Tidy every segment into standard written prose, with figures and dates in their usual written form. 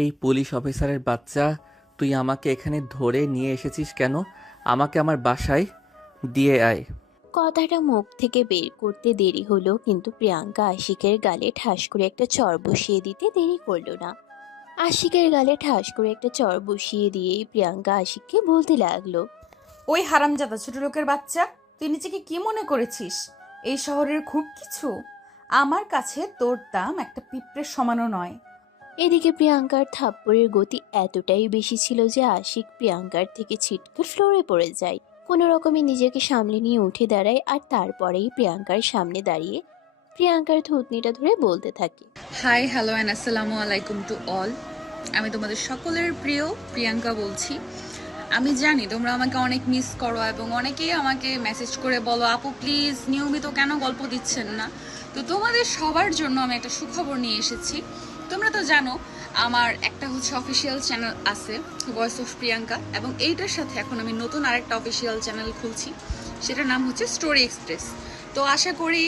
এই পুলিশ অফিসারের বাচ্চা, তুই আমাকে এখানে ধরে নিয়ে এসেছিস কেন? আমাকে আমার বাসায় দিয়ে আয়। কথাটা মুখ থেকে বের করতে দেরি হলো, কিন্তু প্রিয়াঙ্কা আশিকের গালে ঠাস করে একটা চড় বসিয়ে দিতে দেরি করলো না। আশিকের গালে ঠাস করে একটা চড় বসিয়ে দিয়েই প্রিয়াঙ্কা আশিককে বলতে লাগলো, ওই হারামজাদা ছোট লোকের বাচ্চা, তুই নিজেকে কি মনে করেছিস এই শহরের খুব কিছু? আমার কাছে তোর দাম একটা পিঁপড়ের সমানও নয়। এদিকে প্রিয়াঙ্কার থাপ্পড়ের গতি এতটাই বেশি ছিল যে আশিক প্রিয়াঙ্কার থেকে ছিটকে ফ্লোরে পড়ে যায়। কোনো রকমে নিজেকে সামলে নিয়ে উঠে দাঁড়ায়, আর তারপরেই প্রিয়াঙ্কার সামনে দাঁড়িয়ে প্রিয়াঙ্কার থুতনিটা ধরে বলতে থাকে, হাই হ্যালো অ্যান্ড আসসালামু আলাইকুম টু অল। আমি তোমাদের সকলের প্রিয় প্রিয়াঙ্কা বলছি। আমি জানি তোমরা আমাকে অনেক মিস করো এবং অনেকেই আমাকে মেসেজ করে বলো, আপু প্লিজ নিয়মিত কেন গল্প দিচ্ছেন না। তো তোমাদের সবার জন্য আমি একটা সুখবর নিয়ে এসেছি। তোমরা তো জানো আমার একটা হচ্ছে অফিসিয়াল চ্যানেল আছে, ভয়েস অফ প্রিয়াঙ্কা, এবং এইটার সাথে এখন আমি নতুন আরেকটা অফিসিয়াল চ্যানেল খুলছি, সেটার নাম হচ্ছে স্টোরি এক্সপ্রেস। তো আশা করি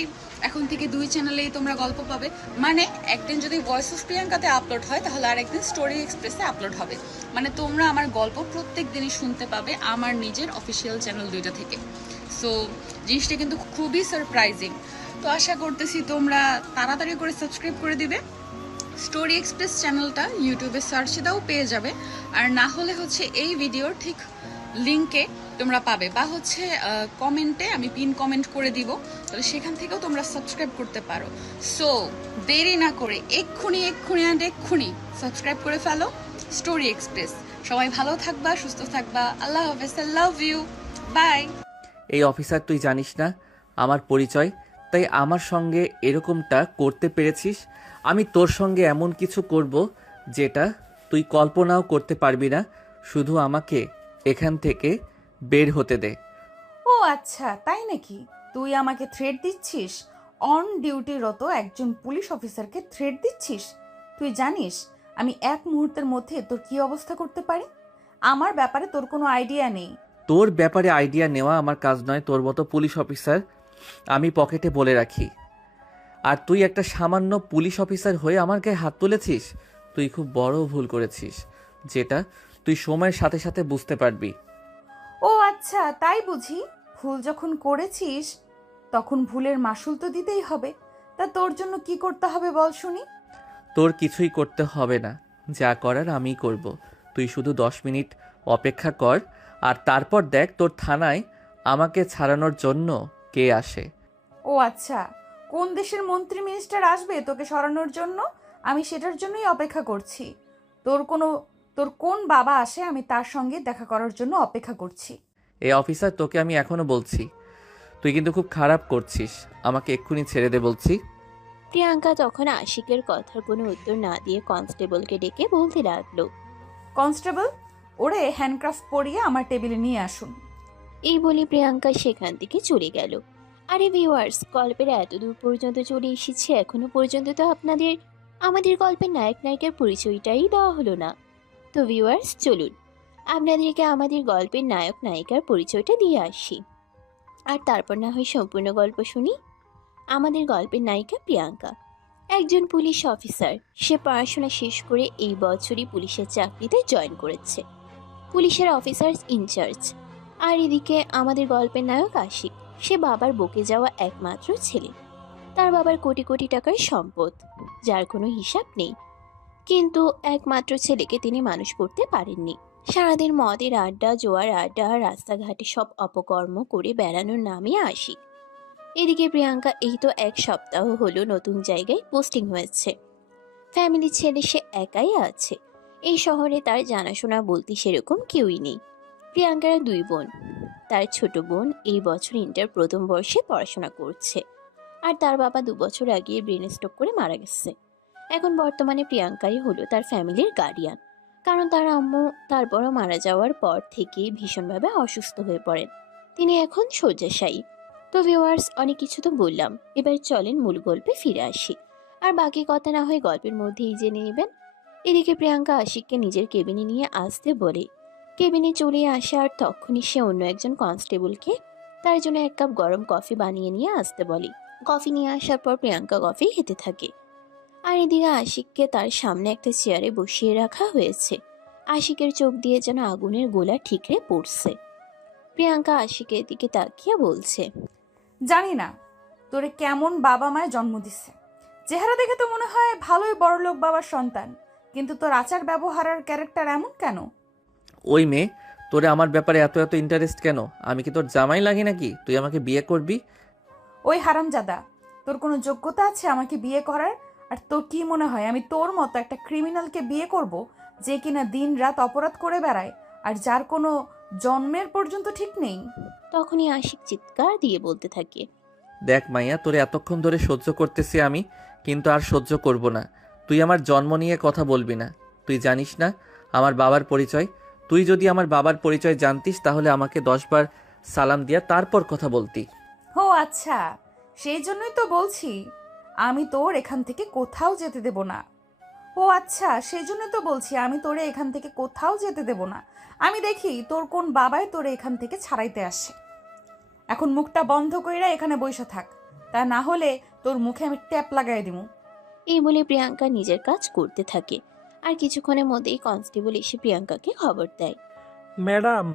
এখন থেকে দুই চ্যানেলেই তোমরা গল্প পাবে। মানে একদিন যদি ভয়েস অফ প্রিয়াঙ্কাতে আপলোড হয় তাহলে আরেকদিন স্টোরি এক্সপ্রেসে আপলোড হবে। মানে তোমরা আমার গল্প প্রত্যেক দিনই শুনতে পাবে আমার নিজের অফিসিয়াল চ্যানেল দুইটা থেকে। সো জিনিসটা কিন্তু খুবই সারপ্রাইজিং। তো আশা করতেছি তোমরা তাড়াতাড়ি করে সাবস্ক্রাইব করে দিবে। স্টোরি এক্সপ্রেস চ্যানেলটা ইউটিউবে সার্চে দাও, পেয়ে যাবে। আর না হলে হচ্ছে এই ভিডিওর ঠিক লিঙ্কে তোমরা পাবে, বা হচ্ছে কমেন্টে আমি পিন কমেন্ট করে দিব, তাহলে সেখান থেকেও তোমরা সাবস্ক্রাইব করতে পারো। সো দেরি না করে এক্ষুনি সাবস্ক্রাইব করে ফেলো স্টোরি এক্সপ্রেস। সবাই ভালো থাকবা, সুস্থ থাকবা। আল্লাহ হাফেজ, আই লাভ ইউ, বাই। এই অফিসার, তুই জানিস না আমার পরিচয়, তাই আমার সঙ্গে এরকমটা করতে পেরেছিস। আমি তোর সঙ্গে এমন কিছু করব যেটা তুই কল্পনাও করতে পারবি না। শুধু আমাকে এখান থেকে বের হতে দে। ও আচ্ছা, তাই নাকি? তুই আমাকে থ্রেট দিচ্ছিস? অন ডিউটিরত একজন পুলিশ অফিসারকে থ্রেট দিচ্ছিস? তুই জানিস আমি এক মুহূর্তের মধ্যে তোর কি অবস্থা করতে পারি? আমার ব্যাপারে তোর কোনো আইডিয়া নেই। তোর ব্যাপারে আইডিয়া নেওয়া আমার কাজ নয়। তোর মতো পুলিশ অফিসার আমি পকেটে বলে রাখি, আর তুই একটা সামান্য পুলিশ অফিসার হয়ে আমার গায়ে হাত তুলেছিস। তুই খুব বড় ভুল করেছিস, যেটা তুই সময়ের সাথে সাথে বুঝতে পারবি। ও আচ্ছা, তাই বুঝি? ভুল যখন করেছিস তখন ভুলের মাসুল তো দিতেই হবে। তা তোর জন্য কি করতে হবে বল শুনি। তোর কিছুই করতে হবে না, যা করার আমিই করব। তুই শুধু 10 মিনিট অপেক্ষা কর, আর তারপর দেখ তোর থানায় আমাকে ছাড়ানোর জন্য কে আসে। ও আচ্ছা, কোন দেশের মন্ত্রী মিনিস্টার আসবে তোকে সরানোর জন্য? আমি সেটার জন্যই অপেক্ষা করছি। তোর কোনো তোর কোন বাবা আসে আমি তার সঙ্গে দেখা করার জন্য অপেক্ষা করছি। এই অফিসার, তোকে আমি এখনো বলছি, তুই কিন্তু খুব খারাপ করছিস। আমাকে এক্ষুনি ছেড়ে দে বলছি। প্রিয়াঙ্কা তখন আশিকের কথার কোনো উত্তর না দিয়ে কনস্টেবলকে ডেকে বলতে লাগলো, কনস্টেবল, ওরে হ্যান্ডক্রাফট পরিয়ে আমার টেবিলে নিয়ে আসুন। এই বলে প্রিয়াঙ্কা সেখান থেকে চলে গেল। আরে ভিউয়ার্স, গল্পের এত দূর পর্যন্ত চলে এসেছে, এখনো পর্যন্ত তো আপনাদের আমাদের গল্পের নায়ক নায়িকার পরিচয়টাই দেওয়া হলো না। তো ভিউয়ার্স, চলুন আপনাদেরকে আমাদের গল্পের নায়ক নায়িকার পরিচয়টা দিয়ে আসি, আর তারপর না হয় সম্পূর্ণ গল্প শুনি। আমাদের গল্পের নায়িকা প্রিয়াঙ্কা একজন পুলিশ অফিসার। সে পড়াশোনা শেষ করে এই বছরই পুলিশের চাকরিতে জয়েন করেছে, পুলিশের অফিসার ইনচার্জ। আর এদিকে আমাদের গল্পের নায়ক আশিক, সে বাবার বকে যাওয়া একমাত্র ছেলে। তার বাবার কোটি কোটি টাকার সম্পদ, যার কোনো হিসাব নেই, কিন্তু একমাত্র ছেলেকে তিনি মানুষ করতে পারেননি। সারাদিন মদের আড্ডা, জোয়ার আড্ডা আর রাস্তাঘাটে সব অপকর্ম করে বেড়ানোর নামে আশিক। এদিকে প্রিয়াঙ্কা এই তো এক সপ্তাহ হলো নতুন জায়গায় পোস্টিং হয়েছে। ফ্যামিলি ছেড়ে সে একাই আছে। এই শহরে তার জানাশোনা বলতে সেরকম কেউই নেই। প্রিয়াঙ্কার দুই বোন। তার ছোট বোন এই বছর ইন্টার প্রথম বর্ষে পড়াশোনা করছে, আর তার বাবা 2 বছর আগে ব্রেন স্ট্রোক করে মারা গেছে। এখন বর্তমানে প্রিয়াঙ্কাই হলো তার ফ্যামিলির গার্ডিয়ান, কারণ তার আম্মু তারপরও মারা যাওয়ার পর থেকেই ভীষণভাবে অসুস্থ হয়ে পড়েন। তিনি এখন শয্যাশায়ী। তো ভিউয়ার্স, অনেক কিছু তো বললাম, এবার চলেন মূল গল্পে ফিরে আসি, আর বাকি কথা না হয় গল্পের মধ্যেই জেনে নেবেন। এদিকে প্রিয়াঙ্কা আশিককে নিজের কেবিনে নিয়ে আসতে বলে। কেবিনে চলে আসে, আর তখনই সে অন্য একজন কনস্টেবলকে তার জন্য 1 কাপ গরম কফি বানিয়ে নিয়ে আসতে বলে। কফি নিয়ে আসার পর প্রিয়াঙ্কা কফি খেতে থাকে। আর এদিকে আশিককে তার সামনে একটা চেয়ারে বসিয়ে রাখা হয়েছে। আশিকের চোখ দিয়ে যেন আগুনের গোলা ঠিকরে পড়ছে। প্রিয়াঙ্কা আশিকের দিকে তাকিয়ে বলছে, জানি না তোরে কেমন বাবা মায় জন্ম দিচ্ছে। চেহারা দেখে তো মনে হয় ভালোই বড়লোক বাবার সন্তান, কিন্তু তোর আচার ব্যবহার আর ক্যারেক্টার এমন কেন? ওই মেয়ে, তোরে আমার ব্যাপারে এত এত ইন্টারেস্ট কেন? আমি কি তোর জামাই লাগি নাকি তুই আমাকে বিয়ে করবি? ওই হারামজাদা, তোর কোনো যোগ্যতা আছে আমাকে বিয়ে করার? আর তোর কি মনে হয় আমি তোর মতো একটা ক্রিমিনালকে বিয়ে করব, যে কিনা দিন রাত অপরাধ করে বেড়ায় আর যার কোনো জন্মের পর্যন্ত ঠিক নেই? তখনই আশিক চিৎকার দিয়ে বলতে থাকে, দেখ মাইয়া, তোরে এতক্ষণ ধরে সহ্য করতেছি আমি, কিন্তু আর সহ্য করব না। তুই আমার জন্ম নিয়ে কথা বলবি না। তুই জানিস না আমার বাবার পরিচয়। তুই যদি আমার বাবার পরিচয় জানতিস তাহলে আমাকে 10 বার সালাম দিয়া তারপর কথা বলতি। ও আচ্ছা, সেই জন্যই তো বলছি আমি তোর এখান থেকে কোথাও যেতে দেব না। ও আচ্ছা, সেই জন্যই তো বলছি আমি তোরে এখান থেকে কোথাও যেতে দেব না। আমি দেখি তোর কোন বাবাই তোরে এখান থেকে ছাড়াইতে আসে। এখন মুখটা বন্ধ কইরা এখানে বইসা থাক, তা না হলে তোর মুখে আমি ট্যাপ লাগাই দিমু। এই বলে প্রিয়াঙ্কা নিজের কাজ করতে থাকে। আর কিছুক্ষণের মধ্যেই কনস্টেবল এসে প্রিয়াঙ্কাকে খবর দেয়। ম্যাডাম,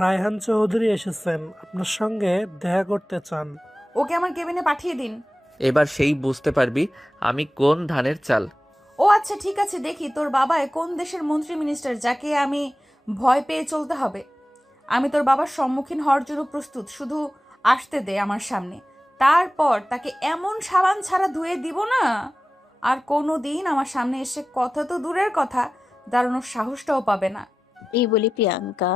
রায়হান চৌধুরী এসেছেন, আপনার সঙ্গে দেখা করতে চান। ওকে আমার কেবিনে পাঠিয়ে দিন। এবার সেই বুঝতে পারবি আমি কোন ধানের চাল। ও আচ্ছা, ঠিক আছে, দেখি তোর বাবায় কোন দেশের মন্ত্রী মিনিস্টার যাকে আমি ভয় পেয়ে চলতে হবে। আমি তোর বাবার সম্মুখীন হওয়ার জন্য প্রস্তুত, শুধু আসতে দে আমার সামনে। তারপর তাকে এমন সাবান ছাড়া ধুয়ে দিব না, আর কোনো দিন আমার সামনে এসে কথা তো দূরের কথা, দাঁড়ানোর সাহসটাও পাবে না। এই বলে প্রিয়াঙ্কা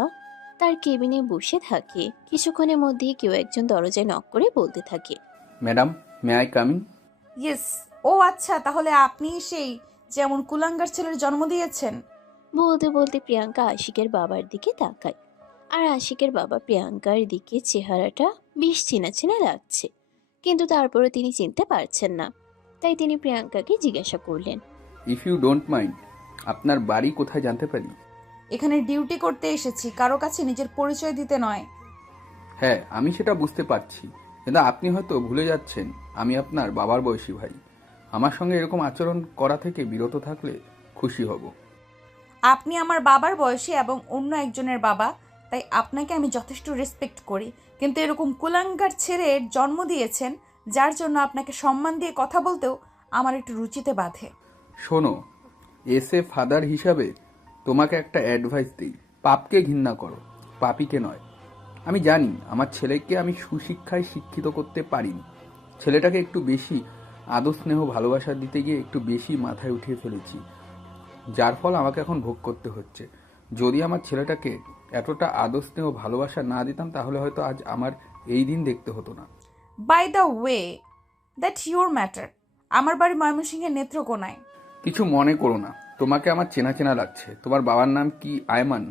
তার কেবিনে বসে থাকে। কিছুক্ষণের মধ্যেই কেউ একজন দরজায় নক করে বলতে থাকে, madam, may I come in? Yes. ও আচ্ছা, তাহলে আপনি সেই যেমন কুলাঙ্গার ছেলের জন্ম দিয়েছেন। বলতে বলতে প্রিয়াঙ্কা আশিকের বাবার দিকে তাকায়। আর আশিকের বাবা প্রিয়াঙ্কার দিকে চেহারাটা বেশ চেনা চেনা লাগছে, কিন্তু তারপরে তিনি চিনতে পারছেন না। তাই তিনি প্রিয়াঙ্কাকে জিজ্ঞাসা করলেন, ইফ ইউ ডোন্ট মাইন্ড, আপনার বাড়ি কোথায় জানতে পারি? এখানে ডিউটি করতে এসেছি, কারো কাছে নিজের পরিচয় দিতে নয়। হ্যাঁ, আমি সেটা বুঝতে পারছি, কিন্তু আপনি হয়তো ভুলে যাচ্ছেন আমি আপনার বাবার বয়সী ভাই। আমার সঙ্গে এরকম আচরণ করা থেকে বিরত থাকলে খুশি হব। আপনি আমার বাবার বয়সী এবং অন্য একজনের বাবা, তাই আপনাকে আমি যথেষ্ট রেসপেক্ট করি, কিন্তু এরকম কুলাঙ্গার ছেলের জন্ম দিয়েছেন, যার জন্য আপনাকে সম্মান দিয়ে কথা বলতেও আমার একটু রুচিতে বাধে। শোনো, এসে ফাদার হিসাবে তোমাকে একটা অ্যাডভাইস দিই, পাপকে ঘৃণা করো, পাপীকে নয়। আমি জানি আমার ছেলেকে আমি সুশিক্ষায় শিক্ষিত করতে পারিনি। ছেলেটাকে একটু বেশি আদর স্নেহ ভালোবাসা দিতে গিয়ে একটু বেশি মাথায় উঠিয়ে ফেলেছি, যার ফল আমাকে এখন ভোগ করতে হচ্ছে। যদি আমার ছেলেটাকে এতটা আদর স্নেহ ভালোবাসা না দিতাম তাহলে হয়তো আজ আমার এই দিন দেখতে হতো না। By the way, that your matter. আমার বাড়ি ময়মনসিংহের নেত্রকোনায়। কিছু মনে করো না, তোমাকে আমার চেনা চেনা লাগছে। তোমার বাবার নাম কি আয়মান?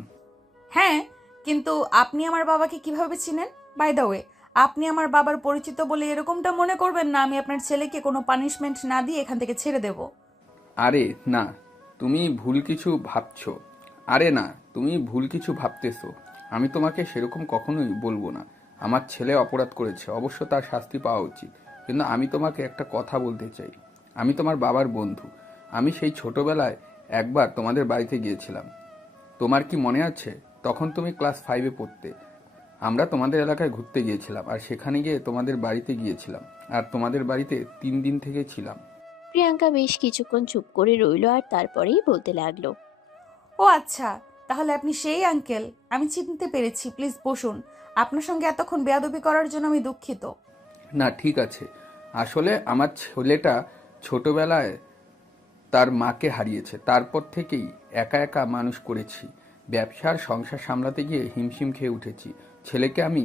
হ্যাঁ, কিন্তু আপনি আমার বাবাকে কিভাবে চিনেন? বাই দ্য ওয়ে, আপনি আমার বাবার পরিচিত বলে এরকমটা মনে করবেন না আমি আপনার ছেলেকে কোনো পানিশমেন্ট না দিয়ে এখান থেকে ছেড়ে দেব। আরে না, তুমি ভুল কিছু ভাবছো। আরে না, তুমি ভুল কিছু ভাবতেছো। আমি তোমাকে সেরকম কখনোই বলবো না। আমার ছেলে অপরাধ করেছে, অবশ্য তার শাস্তি পাওয়া উচিত। কিন্তু আমি তোমাকে একটা কথা বলতে চাই। আমি তোমার বাবার বন্ধু। আমি সেই ছোটবেলায় একবার তোমাদের বাড়িতে গিয়েছিলাম। তোমার কি মনে আছে? তখন তুমি ক্লাস 5-এ পড়তে। আমরা তোমাদের এলাকায় ঘুরতে গিয়েছিলাম, আর সেখানে গিয়ে তোমাদের বাড়িতে গিয়েছিলাম, আর তোমাদের বাড়িতে 3 দিন থেকে ছিলাম। প্রিয়াঙ্কা বেশ কিছুক্ষণ চুপ করে রইল, আর তারপরেই বলতে লাগলো, ও আচ্ছা, তাহলে আপনি সেই আঙ্কেল। আমি চিনতে পেরেছি, প্লিজ বসুন। আপনার সঙ্গে এতক্ষণ বেয়াদবি করার জন্য আমি দুঃখিত। না, ঠিক আছে। আসলে আমার ছেলেটা ছোটবেলায় তার মাকে হারিয়েছে। তারপর থেকেই একা একা মানুষ করেছি। ব্যবসার সংসার সামলাতে গিয়ে হিমশিম খেয়ে উঠেছি। ছেলেকে আমি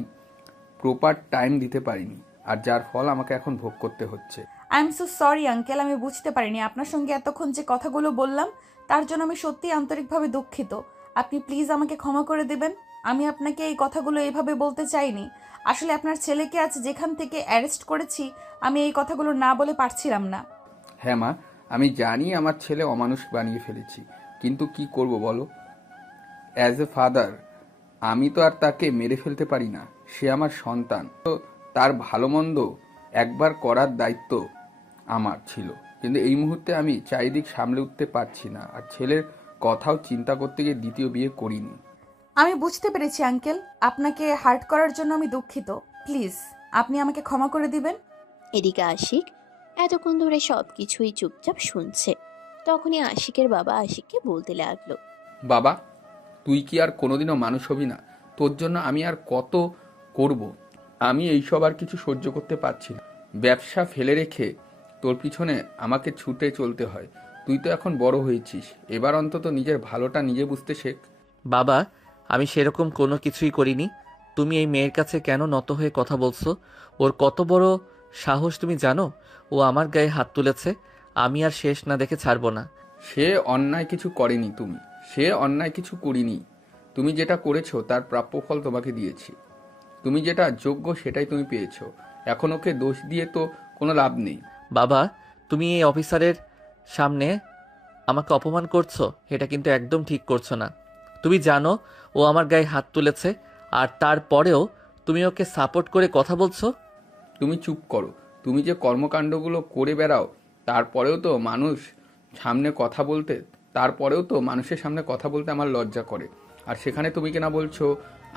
প্রপার টাইম দিতে পারিনি, আর যার ফল আমাকে এখন ভোগ করতে হচ্ছে। I am so sorry uncle, আমি বুঝতে পারিনি। আপনার সঙ্গে এতক্ষণ যে কথাগুলো বললাম তার জন্য আমি সত্যিই আন্তরিকভাবে দুঃখিত। আপনি প্লিজ আমাকে ক্ষমা করে দেবেন। আমি আপনাকে এই কথাগুলো এইভাবে বলতে চাইনি। আসলে আপনার ছেলেকে আজ যেখান থেকে অ্যারেস্ট করেছি, আমি এই কথাগুলো না বলে পারছিলাম না। হ্যাঁ মা, আমি জানি আমার ছেলে অমানুষ বানিয়ে ফেলেছি, কিন্তু কি করব বলো? অ্যাজ এ ফাদার আমি তো আর তাকে মেরে ফেলতে পারি না। সে আমার সন্তান, তো তার ভালো মন্দ একবার করার দায়িত্ব আমার ছিল। কিন্তু এই মুহূর্তে আমি চারিদিক সামলে উঠতে পারছি না, আর ছেলের কথাও চিন্তা করতে গিয়ে দ্বিতীয় বিয়ে করিনি। আমি বুঝতে পেরেছি আঙ্কেল, আপনাকে হার্ট করার জন্য আমি দুঃখিত। প্লিজ আপনি আমাকে ক্ষমা করে দিবেন। এদিকে আশিক এতক্ষণ ধরে সব কিছুই চুপচাপ শুনছে। তখনই আশিকের বাবা আশিককে বলতে লাগলো, বাবা, তুই কি আর কোনোদিনও মানুষ হবি না? তোর জন্য আমি আর কত করব? আমি এইসব আর কিছু সহ্য করতে পারছি না। ব্যবসা ফেলে রেখে তোর পিছনে আমাকে ছুটে চলতে হয়। তুই তো এখন বড় হয়েছিস, এবার অন্তত নিজের ভালোটা নিজে বুঝতে শেখ। বাবা, আমি সেরকম কোনো কিছুই করিনি। তুমি এই মেয়ের কাছে কেন নত হয়ে কথা বলছো? ওর কত বড় সাহস তুমি জানো? ও আমার গায়ে হাত তুলেছে, আমি আর শেষ না দেখে ছাড়বো না। সে অন্যায় কিছু করেনি, সে অন্যায় কিছু করিনি। তুমি যেটা করেছো তার প্রাপ্য ফল তোমাকে দিয়েছি। তুমি যেটা যোগ্য সেটাই তুমি পেয়েছো। এখন ওকে দোষ দিয়ে তো কোনো লাভ নেই। বাবা, তুমি এই অফিসারের সামনে আমাকে অপমান করছো, এটা কিন্তু একদম ঠিক করছো না। তুমি জানো ও আমার গায়ে হাত তুলেছে, আর তারপরেও তুমি ওকে সাপোর্ট করে কথা বলছো। তুমি চুপ করো। তুমি যে কর্মকাণ্ডগুলো করে বেড়াও, তারপরেও তো মানুষ সামনে কথা বলতে তারপরেও তো মানুষের সামনে কথা বলতে আমার লজ্জা করে। আর সেখানে তুমি কেনা বলছো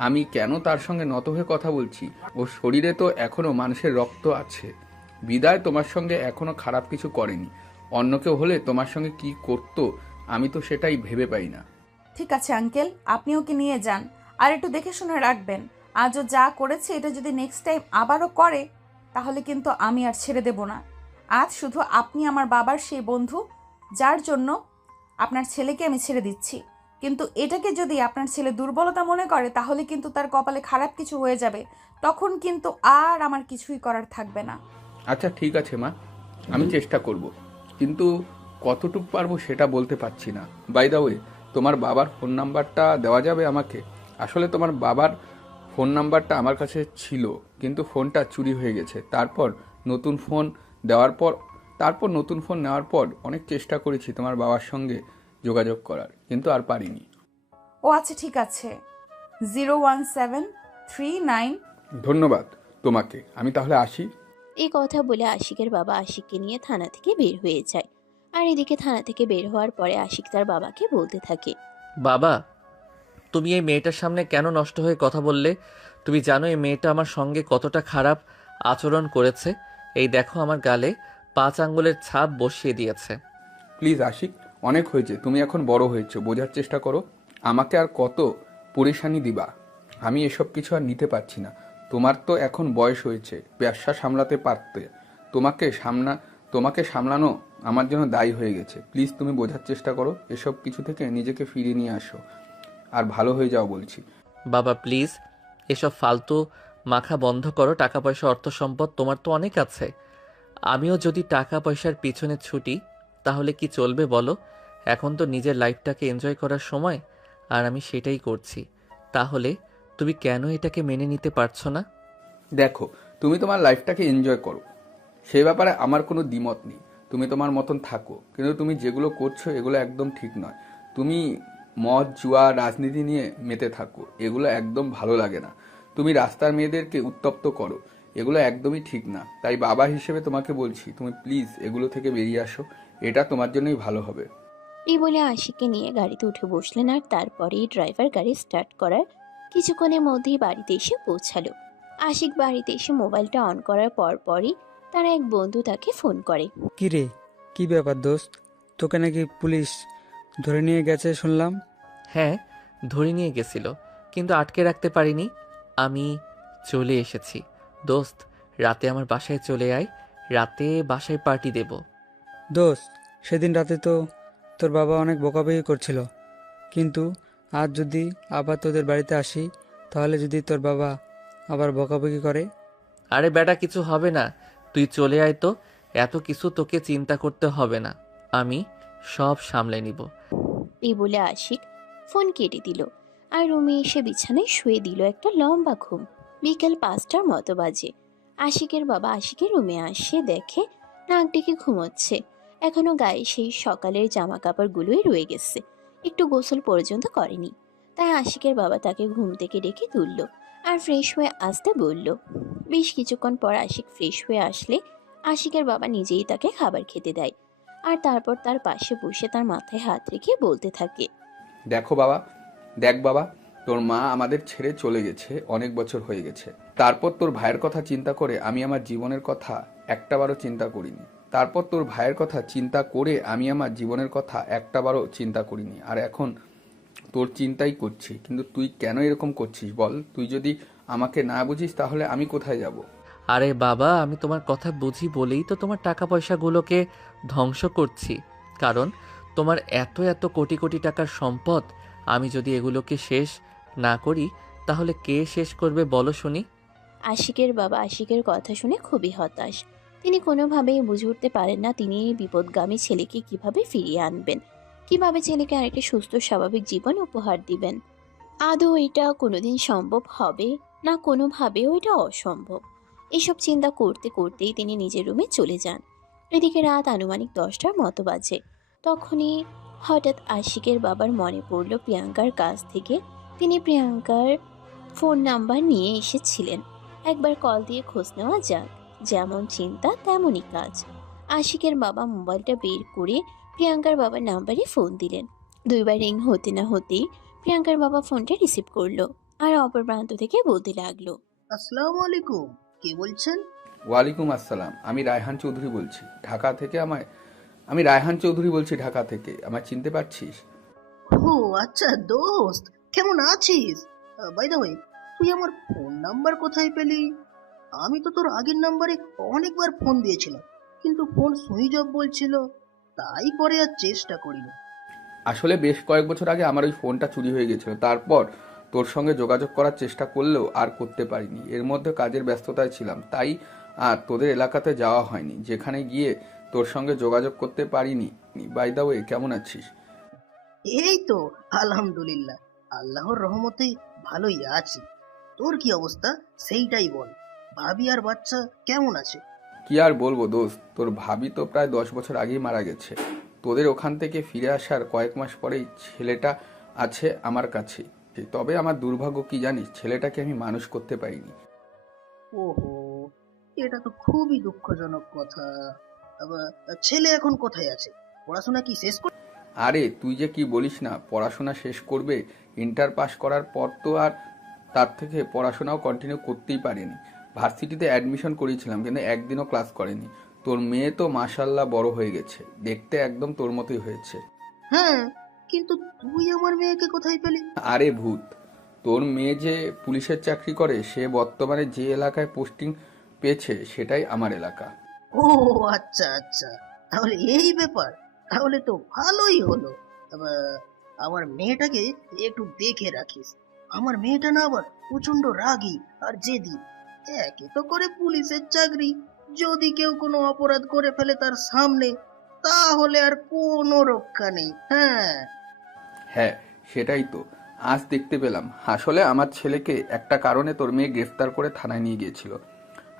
আমি কেন তার সঙ্গে নত হয়ে কথা বলছি? ওর শরীরে তো এখনো মানুষের রক্ত আছে। বিদায় তোমার সঙ্গে এখনো খারাপ কিছু করেনি। অন্য কেউ হলে তোমার সঙ্গে কি করতো আমি তো সেটাই ভেবে পাই না। ঠিক আছে আঙ্কেল, আপনি ওকে নিয়ে যান, আর একটু দেখে শুনে রাখবেন। আজও যা করেছে এটা যদি নেক্সট টাইম আবারও করে, তাহলে কিন্তু আমি আর ছেড়ে দেব না। আজ শুধু আপনি আমার বাবার সেই বন্ধু, যার জন্য আপনার ছেলেকে আমি ছেড়ে দিচ্ছি। কিন্তু এটাকে যদি আপনার ছেলে দুর্বলতা মনে করে, তাহলে কিন্তু তার কপালে খারাপ কিছু হয়ে যাবে। তখন কিন্তু আর আমার কিছুই করার থাকবে না। আচ্ছা ঠিক আছে মা, আমি চেষ্টা করব, কিন্তু কতটুকু পারবো সেটা বলতে পারছি না। বাই দ্য ওয়ে, তোমার বাবার ফোন নাম্বারটা দেওয়া যাবে আমাকে? আসলে তোমার বাবার ফোন নাম্বারটা আমার কাছে ছিল, কিন্তু ফোনটা চুরি হয়ে গেছে। তারপর নতুন ফোন নেওয়ার পর অনেক চেষ্টা করেছি তোমার বাবার সঙ্গে যোগাযোগ করার, কিন্তু আর পারিনি। ও আচ্ছা ঠিক আছে, 01739। ধন্যবাদ তোমাকে, আমি তাহলে আসি। এই কথা বলে আশিকের বাবা আশিককে নিয়ে থানা থেকে বের হয়ে যায়। আর এদিকে থানা থেকে বের হওয়ার পরে আশিক তার বাবাকে বলতে থাকে, বাবা, তুমি এই মেয়েটার সামনে কেন নষ্ট হয়ে কথা বললে? তুমি জানো এই মেয়েটা আমার সঙ্গে কতটা খারাপ আচরণ করেছে। এই দেখো, আমার গালে 5 আঙ্গুলের ছাপ বসিয়ে দিয়েছে। প্লিজ আশিক, অনেক হয়েছে। তুমি এখন বড় হয়েছো, বোঝার চেষ্টা করো। আমাকে আর কত পরেশানি দিবা? আমি এসব কিছু আর নিতে পারছি না। তোমার তো এখন বয়স হয়েছে, ব্যবসা সামলাতে পারতে। তোমাকে সামলানো আমার জন্য দায়ী হয়ে গেছে। প্লিজ তুমি বোঝার চেষ্টা করো, এসব কিছু থেকে নিজেকে ফিরিয়ে নিয়ে আসো, আর ভালো হয়ে যাও বলছি। বাবা প্লিজ, এসব ফালতু মাখা বন্ধ করো। টাকা পয়সা অর্থ সম্পদ তোমার তো অনেক আছে। আমিও যদি টাকা পয়সার পিছনে ছুটি তাহলে কি চলবে বলো? এখন তো নিজের লাইফটাকে এনজয় করার সময়, আর আমি সেটাই করছি। তাহলে তুমি কেন এটাকে মেনে নিতে পারছো না? দেখো, তুমি তোমার লাইফটাকে এনজয় করো, সে ব্যাপারে আমার কোনো দ্বিমত নেই। তুমি তোমার মতন থাকো, কিন্তু তুমি যেগুলো করছো এগুলো একদম ঠিক নয়। তুমি মদ জুয়া রাজনীতি নিয়ে মেতে থাকো, এগুলো একদম ভালো লাগে না। তুমি রাস্তার মেয়েদেরকে উত্তপ্ত করো, এগুলো একদমই ঠিক না। তাই বাবা হিসেবে তোমাকে বলছি, তুমি প্লিজ এগুলো থেকে বেরিয়ে আসো, এটা তোমার জন্যই ভালো হবে। এই বলে আশিককে নিয়ে গাড়িতে উঠে বসলেন। আর তারপরেই ড্রাইভার গাড়ি স্টার্ট করার কিছুক্ষণের মধ্যেই বাড়িতে এসে পৌঁছালো। আশিক বাড়িতে এসে মোবাইলটা অন করার পরপরই তার এক বন্ধু তাকে ফোন করে। কি রে, কি ব্যাপার দোস্ত? তোকে নাকি পুলিশ ধরে নিয়ে গেছে শুনলাম। হ্যাঁ, ধরে নিয়ে গেছিল, কিন্তু আটকে রাখতে পারিনি। আমি চলে এসেছি। দোস্ত, রাতে আমার বাসায় চলে আয়, রাতে বাসায় পার্টি দেব। দোস্ত, সেদিন রাতে তো তোর বাবা অনেক বকাবকি করছিল, কিন্তু আজ যদি আবার তোদের বাড়িতে আসি, তাহলে যদি তোর বাবা আবার বকাবকি করে? আরে বেটা, কিছু হবে না, তুই চলে আয় তো। এত কিছু তোকে চিন্তা করতে হবে না, আমি সব সামলে নিব। এই বলে আশিক ফোন কেটে দিল আর রুমে এসে বিছানায় শুয়ে দিল একটা লম্বা ঘুম। বিকেল 5টার মতো বাজে। আশিকের বাবা আশিকের রুমে আসে, দেখে নাক ডেকে ঘুমোচ্ছে। এখনো গায়ে সেই সকালের জামা কাপড়গুলোই রয়ে গেছে, একটু গোসল পর্যন্ত করেনি। তাই আশিকের বাবা তাকে ঘুম থেকে ডেকে তুলল আর ফ্রেশ হয়ে আসতে বলল। বেশ কিছুক্ষণ পর আশিক ফ্রেশ হয়ে আসলে আশিকের বাবা নিজেই তাকে খাবার খেতে দেয়। আর তারপর তার পাশে বসে তার মাথায় হাত রেখে বলতে থাকে। দেখ বাবা, তোর মা আমাদের ছেড়ে চলে গেছে, অনেক বছর হয়ে গেছে। তারপর তোর ভাইয়ের কথা চিন্তা করে আমি আমার জীবনের কথা একটাবারও চিন্তা করিনি। আর এখন তোর চিন্তাই করছি। কিন্তু তুই কেন এরকম করছিস বল? তুই যদি আমাকে না বুঝিস তাহলে আমি কোথায় যাব? আরে বাবা, আমি তোমার কথা বুঝি বলেই তো তোমার টাকা পয়সাগুলোকে ধ্বংস করছি। কারণ তোমার এত এত কোটি কোটি টাকার সম্পদ, আমি যদি এগুলোকে শেষ না করি তাহলে কে শেষ করবে বলো শুনি? আশিকের বাবা আশিকের কথা শুনে খুবই হতাশ। তিনি কোনোভাবেই বুঝে উঠতে পারেন না তিনি এই বিপদগামী ছেলেকে কিভাবে ফিরিয়ে আনবেন, কিভাবে ছেলেকে আরেকটা সুস্থ স্বাভাবিক জীবন উপহার দিবেন। আদৌ এটা কোনোদিন সম্ভব হবে, না কোনোভাবেও এটা অসম্ভব। এসব চিন্তা করতে করতেই তিনি নিজের রুমে চলে যান। এদিকে রাত আনুমানিক 10টার মতো বাজে। তখনই হঠাৎ আশিকের বাবার মনে পড়ল প্রিয়াঙ্কার কাছ থেকে তিনি প্রিয়াঙ্কার ফোন নাম্বার নিয়ে এসেছিলেন। একবার কল দিয়ে খোঁজ নেওয়া যাক। যেমন চিন্তা তেমনই কাজ। আশিকের বাবা মোবাইলটা বের করে প্রিয়াঙ্কার বাবার নাম্বারে ফোন দিলেন। দুইবার রিং হতে না হতেই প্রিয়াঙ্কার বাবা ফোনটা রিসিভ করলো আর অপর প্রান্ত থেকে বলতে লাগলো। আসসালামু আলাইকুম, কে বলছেন? ওয়ালাইকুম আসসালাম, আমি রায়হান চৌধুরী বলছি ঢাকা থেকে। আমায় চিনতে পারছিস? ও আচ্ছা দোস্ত, কেমন আছিস? বাই দ্য ওয়ে, তুই আমার ফোন নাম্বার কোথায় পেলি? আমি তো তোর আগের নাম্বারে অনেকবার ফোন দিয়েছিলাম, কিন্তু ফোন সুইচ অফ বলছিল, তাই পরে আর চেষ্টা করিনি। আসলে বেশ কয়েক বছর আগে আমার ওই ফোনটা চুরি হয়ে গেছিল। তারপর তোর সঙ্গে যোগাযোগ করার চেষ্টা করলেও আর করতে পারিনি। এর মধ্যে কাজের ব্যস্ততায় ছিলাম, তাই আর তোদের এলাকাতে যাওয়া হয়নি। যেখানে গিয়ে তোর সঙ্গে যোগাযোগ করতে পারিনি। বাই দ্য ওয়ে, কেমন আছিস? এই তো আলহামদুলিল্লাহ, আল্লাহর রহমতে ভালোই আছি। তোর কি অবস্থা সেইটাই বল। ভাবি আর বাচ্চা কেমন আছে? কি আর বলবো দোস্ত, তোর ভাবি তো প্রায় 10 বছর আগেই মারা গেছে। তোদের ওখান থেকে ফিরে আসার কয়েক মাস পরেই ছেলেটা আছে আমার কাছে। তবে আমার দুর্ভাগ্য কি জানিস, ছেলেটাকে আমি মানুষ করতে পারিনি। ওহো, এটা তো খুবই দুঃখজনক কথা। আবার ছেলে এখন কোথায় আছে? পড়াশোনা কি শেষ করে? আরে তুই যে কি বলিস না, পড়াশোনা শেষ করবে, ইন্টার পাস করার পর তো আর তার থেকে পড়াশোনাও কন্টিনিউ করতেই পারেনি। ভার্সিটিতে অ্যাডমিশন করেছিলাম, কিন্তু একদিনও ক্লাস করেনি। তোর মেয়ে তো মাশাল্লাহ বড় হয়ে গেছে, দেখতে একদম তোর মতোই হয়েছে। হ্যাঁ, কিন্তু তুই আমার মেয়েকে কোথায় পেলি? আরে ভূত, তোর মেয়ে যে পুলিশের চাকরি করে, সে বর্তমানে যে এলাকায় পোস্টিং পেয়েছে সেটাই আমার এলাকা। ও আচ্ছা আচ্ছা, তাহলে এই ব্যাপার। তাহলে তো ভালোই হলো। আবার আমার মেয়েটাকে একটু দেখে রাখিস। আমার মেয়েটা না আবার প্রচন্ড রাগী আর জেদি। একে তো করে পুলিশের চাকরি, যদি কেউ কোনো অপরাধ করে ফেলে তার সামনে, তাহলে আর কোনো রক্ষা নেই। হ্যাঁ হ্যাঁ, সেটাই তো আজ দেখতে পেলাম। আসলে আমার ছেলেকে একটা কারণে তোর মেয়ে গ্রেফতার করে থানায় নিয়ে গিয়েছিল,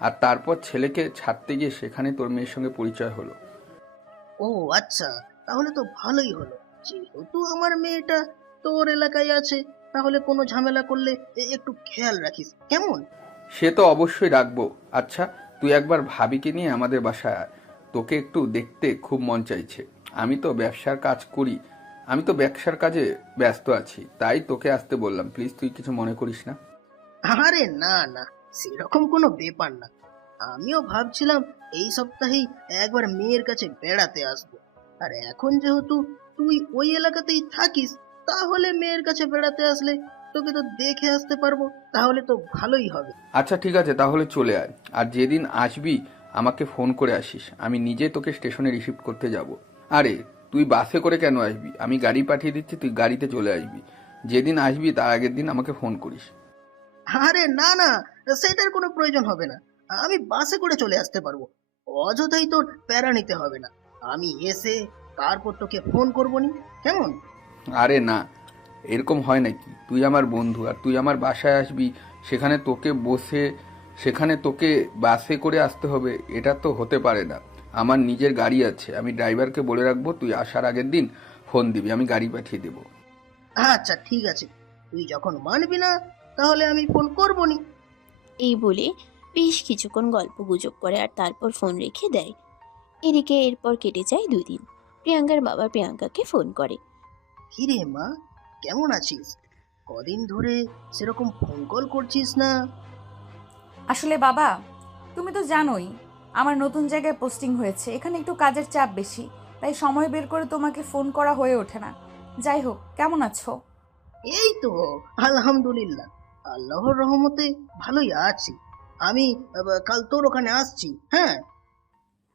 আর তারপর ছেলেকে ছাড়তে গিয়ে সেখানে তোর মেয়ের সঙ্গে পরিচয় হলো। ও আচ্ছা, তাহলে তো ভালোই হলো। যেহেতু আমার মেয়েটা তোর এলাকায় আছে, তাহলে কোনো ঝামেলা করলে একটু খেয়াল রাখিস, কেমন? সে তো অবশ্যই রাখবো। আচ্ছা, তুই একবার ভাবিকে নিয়ে আমাদের বাসায় আয়, তোকে একটু দেখতে খুব মন চাইছে। আমি তো ব্যবসার কাজে ব্যস্ত আছি, তাই তোকে আসতে বললাম। প্লিজ তুই কিছু মনে করিস না। আরে না না, সেরকম কোনো ব্যাপার না। আমিও ভাবছিলাম এই সপ্তাহেই একবার মেয়ের কাছে বেড়াতে আসবো। আর এখন যেহেতু তুই ওই এলাকাতেই থাকিস, তাহলে মেয়ের কাছে বেড়াতে আসলে তোকে তো দেখে আসতে পারবো। তাহলে তো ভালোই হবে। আচ্ছা ঠিক আছে, তাহলে চলে আয়। আর যেদিন আসবি আমাকে ফোন করে আসিস, আমি নিজে তোকে স্টেশনে রিসিভ করতে যাব। আরে তুই বাসে করে কেন আসবি? আমি গাড়ি পাঠিয়ে দিচ্ছি, তুই গাড়িতে চলে আসবি। যেদিন আসবি তার আগের দিন আমাকে ফোন করিস। আরে না না, সেটার কোনো প্রয়োজন হবে না। আমি বাসে করে চলে আসতে পারবো। অযথাই তোর প্যারা নিতে হবে না। আমি এসে তারপর তোকে ফোন করবো নি, কেমন? আরে না, এরকম হয় নাকি? তুই আমার বন্ধু, আর তুই আমার বাসায় আসবি, সেখানে তোকে বাসে করে আসতে হবে, এটা তো হতে পারে না। আমার নিজের গাড়ি আছে, আমি ড্রাইভারকে বলে রাখবো, তুই আসার আগের দিন ফোন দিবি, আমি গাড়ি পাঠিয়ে দেবো। আচ্ছা ঠিক আছে, তুই যখন মানবি না তাহলে আমি ফোন করবো নি। এই বলে বেশ কিছুক্ষণ গল্প গুজব করে আর তারপর ফোন রেখে দেয়। এদিকে এরপর কেটে যায় 2 দিন। প্রিয়াঙ্কার বাবা প্রিয়াঙ্কাকে ফোন করে। কিরে মা, কেমন আছিস? কদিন ধরে সেরকম ফোন কল করছিস না। আসলে বাবা, তুমি তো জানোই আমার নতুন জায়গায় পোস্টিং হয়েছে, এখানে একটু কাজের চাপ বেশি, তাই সময় বের করে তোমাকে ফোন করা হয়ে ওঠে না। যাই হোক, কেমন আছো? এই তো আলহামদুলিল্লাহ, আল্লাহর রহমতে ভালোই আছি। আমি কাল তোর ওখানে আসছি, হ্যাঁ?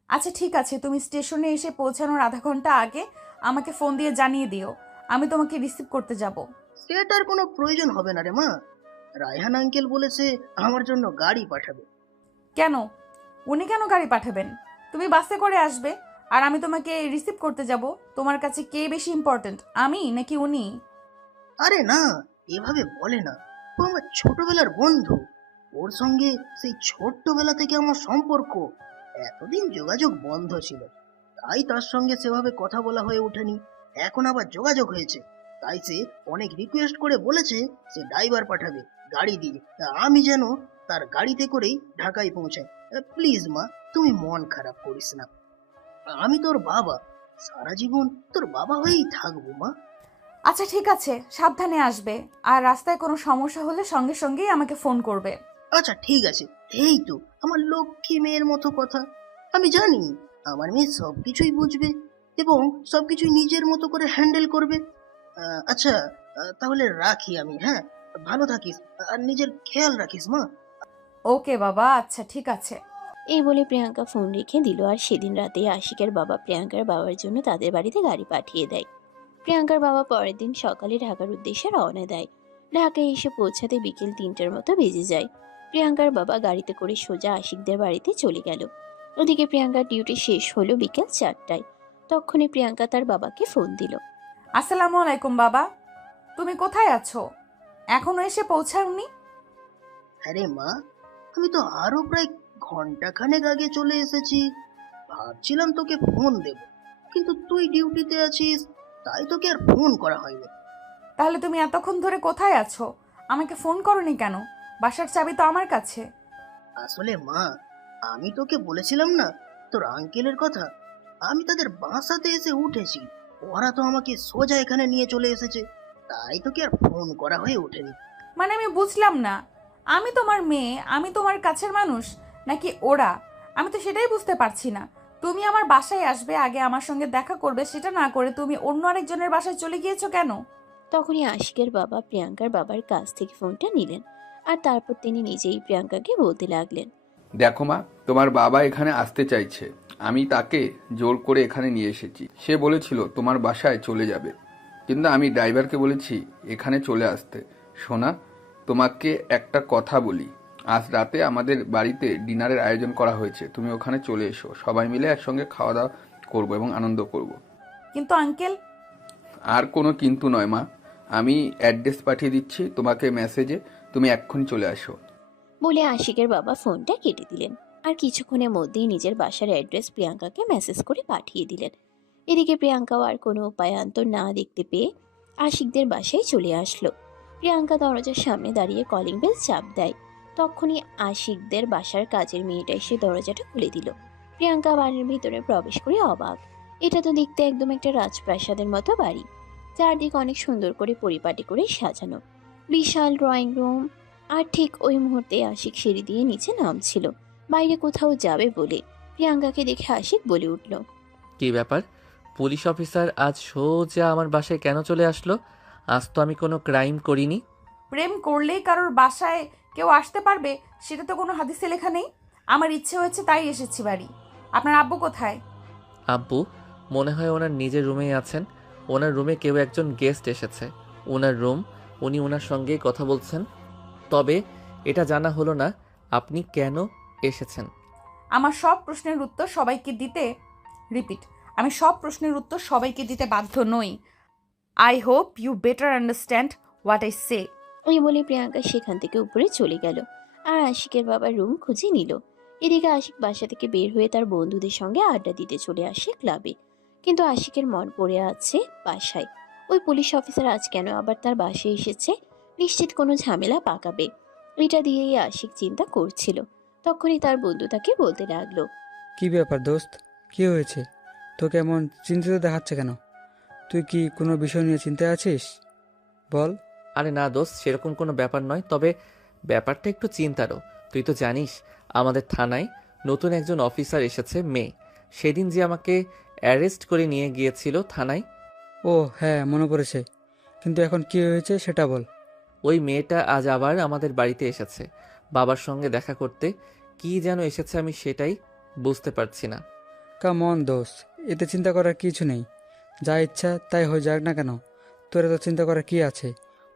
আচ্ছা ঠিক আছে, তুমি স্টেশনে এসে পৌঁছানোর আধা ঘন্টা আগে আমাকে ফোন দিয়ে জানিয়ে দিও, আমি তোমাকে রিসিভ করতে যাব। সেটার কোনো প্রয়োজন হবে না রে মা। রায়হান আঙ্কেল বলেছে আমার জন্য গাড়ি পাঠাবে। কেন? উনি কেন গাড়ি পাঠাবেন? তুমি বাসে করে আসবে আর আমি তোমাকে রিসিভ করতে যাব। তোমার কাছে কে বেশি ইম্পর্ট্যান্ট, আমি নাকি উনি? আরে না, এভাবে বলে না। ও আমার ছোটবেলার বন্ধু। ওর সঙ্গে সেই ছোট্টবেলা থেকে আমার সম্পর্ক। এতদিন যোগাযোগ বন্ধ ছিল, তাই তার সঙ্গে সেভাবে কথা বলা হয়ে ওঠেনি। এখন আবার যোগাযোগ হয়েছে, তাই সে অনেক রিকোয়েস্ট করে বলেছে সে ড্রাইভার পাঠাবে গাড়ি দিয়ে, আমি যেন তার গাড়িতে করেই ঢাকায় পৌঁছাই। প্লিজ মা, তুমি মন খারাপ করিস না। আমি তোর বাবা, সারা জীবন তোর বাবা হয়েই থাকবো মা। আচ্ছা ঠিক আছে, সাবধানে আসবে, আর রাস্তায় কোনো সমস্যা হলে সঙ্গে সঙ্গেই আমাকে ফোন করবে। আচ্ছা ঠিক আছে। এই তো আমার লক্ষ্মী মেয়ের মতো কথা। আমি জানি আমার মেয়ে সবকিছুই বুঝবে এবং সবকিছুই নিজের মতো করে হ্যান্ডেল করবে। আচ্ছা, তাহলে রাখি আমি, হ্যাঁ? ভালো থাকিস আর নিজের খেয়াল রাখিস মা। ওকে বাবা, আচ্ছা ঠিক আছে। এই বলে প্রিয়াঙ্কা ফোন রেখে দিল। আর সেদিন রাতে আশিকের বাবা প্রিয়াঙ্কার বাবার জন্য তাদের বাড়িতে গাড়ি পাঠিয়ে দেয়। প্রিয়াঙ্কার বাবা পরের দিন সকালে ঢাকার উদ্দেশ্যে রওনা দেয়। ঢাকায় এসে পৌঁছাতে বিকেল 3টার মতো বেজে যায়। প্রিয়াঙ্কার বাবা গাড়িতে করে সোজা আশিকদের বাড়িতে চলে গেল। ওদিকে প্রিয়াঙ্কার ডিউটি শেষ হলো বিকেল 4টায়। তখনই প্রিয়াঙ্কা তার বাবাকে ফোন দিল। আসসালামু আলাইকুম বাবা, তুমি কোথায় আছো? এখনো এসে পৌঁছাওনি? আরে মা, আমি তো আরো প্রায় ঘন্টাখানেক আগে চলে এসেছি। ভাবছিলাম তোকে ফোন দেব, কিন্তু তুই ডিউটিতে আছিস, তাই তোকে আর ফোন করা হয়নি। তাহলে তুমি এতক্ষণ ধরে কোথায় আছো? আমাকে ফোন করনি কেন? বাসার চাবি তো আমার কাছে। আসলে মা, আমি তোকে বলেছিলাম না তোর আঙ্কেলের কথা, আমি তাদের বাসাতে এসে উঠেছি। ওরা তো আমাকে সোজা এখানে নিয়ে চলে এসেছে, তাই তোকে আর ফোন করা হয়ে ওঠেনি। মানে আমি বুঝলাম না, আমি তোমার মেয়ে, আমি তোমার কাছের মানুষ, নাকি ওরা? আমি তো সেটাই বুঝতে পারছি না। তুমি আমার বাসায় আসবে, আগে আমার সঙ্গে দেখা করবে, সেটা না করে তুমি অন্য আরেকজনের বাসায় চলে গিয়েছো কেন? তখনই আশিকের বাবা প্রিয়াঙ্কার বাবার কাছ থেকে ফোনটা নিলেন। আর তারপর তিনি নিজেই প্রিয়াঙ্কাকে বলতে লাগলেন। দেখো মা, তোমার বাবা এখানে আসতে চাইছে, আমি তাকে জোর করে এখানে নিয়ে এসেছি। সে বলেছিল তোমার বাসায় চলে যাবে, কিন্তু আমি ড্রাইভারকে বলেছি এখানে চলে আসতে। সোনা, তোমাকে একটা কথা বলি, আজ রাতে আমাদের বাড়িতে ডিনারের আয়োজন করা হয়েছে, তুমি ওখানে চলে এসো, সবাই মিলে একসঙ্গে খাওয়া দাওয়া করবো এবং আনন্দ করব। কিন্তু আঙ্কেল। আর কোনো কিন্তু নয় মা, আমি অ্যাড্রেস পাঠিয়ে দিচ্ছি তোমাকে মেসেজে, তুমি এক্ষুনি চলে আসো। বলে আশিকের বাবা ফোনটা কেটে দিলেন। আর কিছুক্ষণের মধ্যেই নিজের বাসার অ্যাড্রেস প্রিয়াঙ্কাকে মেসেজ করে পাঠিয়ে দিলেন। এদিকে প্রিয়াঙ্কাও আর কোনো উপায়ান্তর না দেখতে পেয়ে আশিকদের বাসায় চলে আসলো। প্রিয়াঙ্কা দরজার সামনে দাঁড়িয়ে কলিং বেল চাপ দেয়। তখনই আশিকদের বাসার কাজের মেয়েটা এসে দরজাটা খুলে দিল। প্রিয়াঙ্কা বাড়ির ভিতরে প্রবেশ করে অবাক। এটা তো দেখতে একদম একটা রাজপ্রাসাদের মতো বাড়ি। চারদিক অনেক সুন্দর করে পরিপাটি করে সাজানো, বিশাল ড্রয়িং রুম। আর ঠিক ওই মুহূর্তে আশিক সিঁড়ি দিয়ে নিচে নামছিল বাইরে কোথাও যাবে বলে। প্রিয়াঙ্কাকে দেখে আশিক বলে উঠল। কি ব্যাপার? পুলিশ অফিসার আজ সোজা আমার বাসায় কেন চলে আসলো? আজ তো আমি কোনো ক্রাইম করিনি। প্রেম করলেই কারোর বাসায় কেউ আসতে পারবে, সেটা তো কোনো হাদিসে লেখা নেই। আমার ইচ্ছে হয়েছে তাই এসেছি বাড়ি। আপনার আব্বু কোথায়? আব্বু মনে হয় ওনার নিজের রুমেই আছেন। ওনার রুমে কেউ একজন গেস্ট এসেছে। ওনার রুম, উনি ওনার সঙ্গেই কথা বলছেন। তবে এটা জানা হলো না আপনি কেন এসেছেন। আমার সব প্রশ্নের উত্তর সবাইকে দিতে রিপিট আমি সব প্রশ্নের উত্তর সবাইকে দিতে বাধ্য নই। I hope you better understand what I say. ওই বলে প্রিয়াঙ্কা সেখান থেকে উপরে চলে গেল। আর আশিকের বাবা রুম খুঁজে নিল। এদিকে আশিক বাসা থেকে বের হয়ে তার বন্ধুদের সঙ্গে আড্ডা দিতে চলে আসে ক্লাবে। কিন্তু আশিকের মন পড়ে আছে বাসায়। ওই পুলিশ অফিসার আজ কেন আবার তার বাসায় এসেছে? নিশ্চিত কোনো ঝামেলা পাকাবে, এটা দিয়েই আশিক চিন্তা করছিল। তখনই তার বন্ধু তাকে বলতে লাগলো। কি ব্যাপার দোস্ত, কি হয়েছে? তোকে এমন চিন্তিত দেখাচ্ছে কেন? তুই কি কোনো বিষয় নিয়ে চিন্তায় আছিস? বল। আরে না দোস্ত, সেরকম কোনো ব্যাপার নয়, তবে ব্যাপারটা একটু চিন্তারও। তুই তো জানিস আমাদের থানায় নতুন একজন অফিসার এসেছে, মেয়ে। সেদিন যে আমাকে অ্যারেস্ট করে নিয়ে গিয়েছিল থানায়, ও হ্যাঁ, মনে পড়েছে। কিন্তু এখন কি হয়েছে সেটা বল। ওই মেয়েটা আজ আবার আমাদের বাড়িতে এসেছে বাবার সঙ্গে দেখা করতে। কি যেন এসেছে, আমি সেটাই বুঝতে পারছি না। কাম অন দোস্ত, এতে চিন্তা করার কিছু নেই। যা ইচ্ছা তাই হয়ে যাক না কেন, তোর এত চিন্তা করার কি আছে?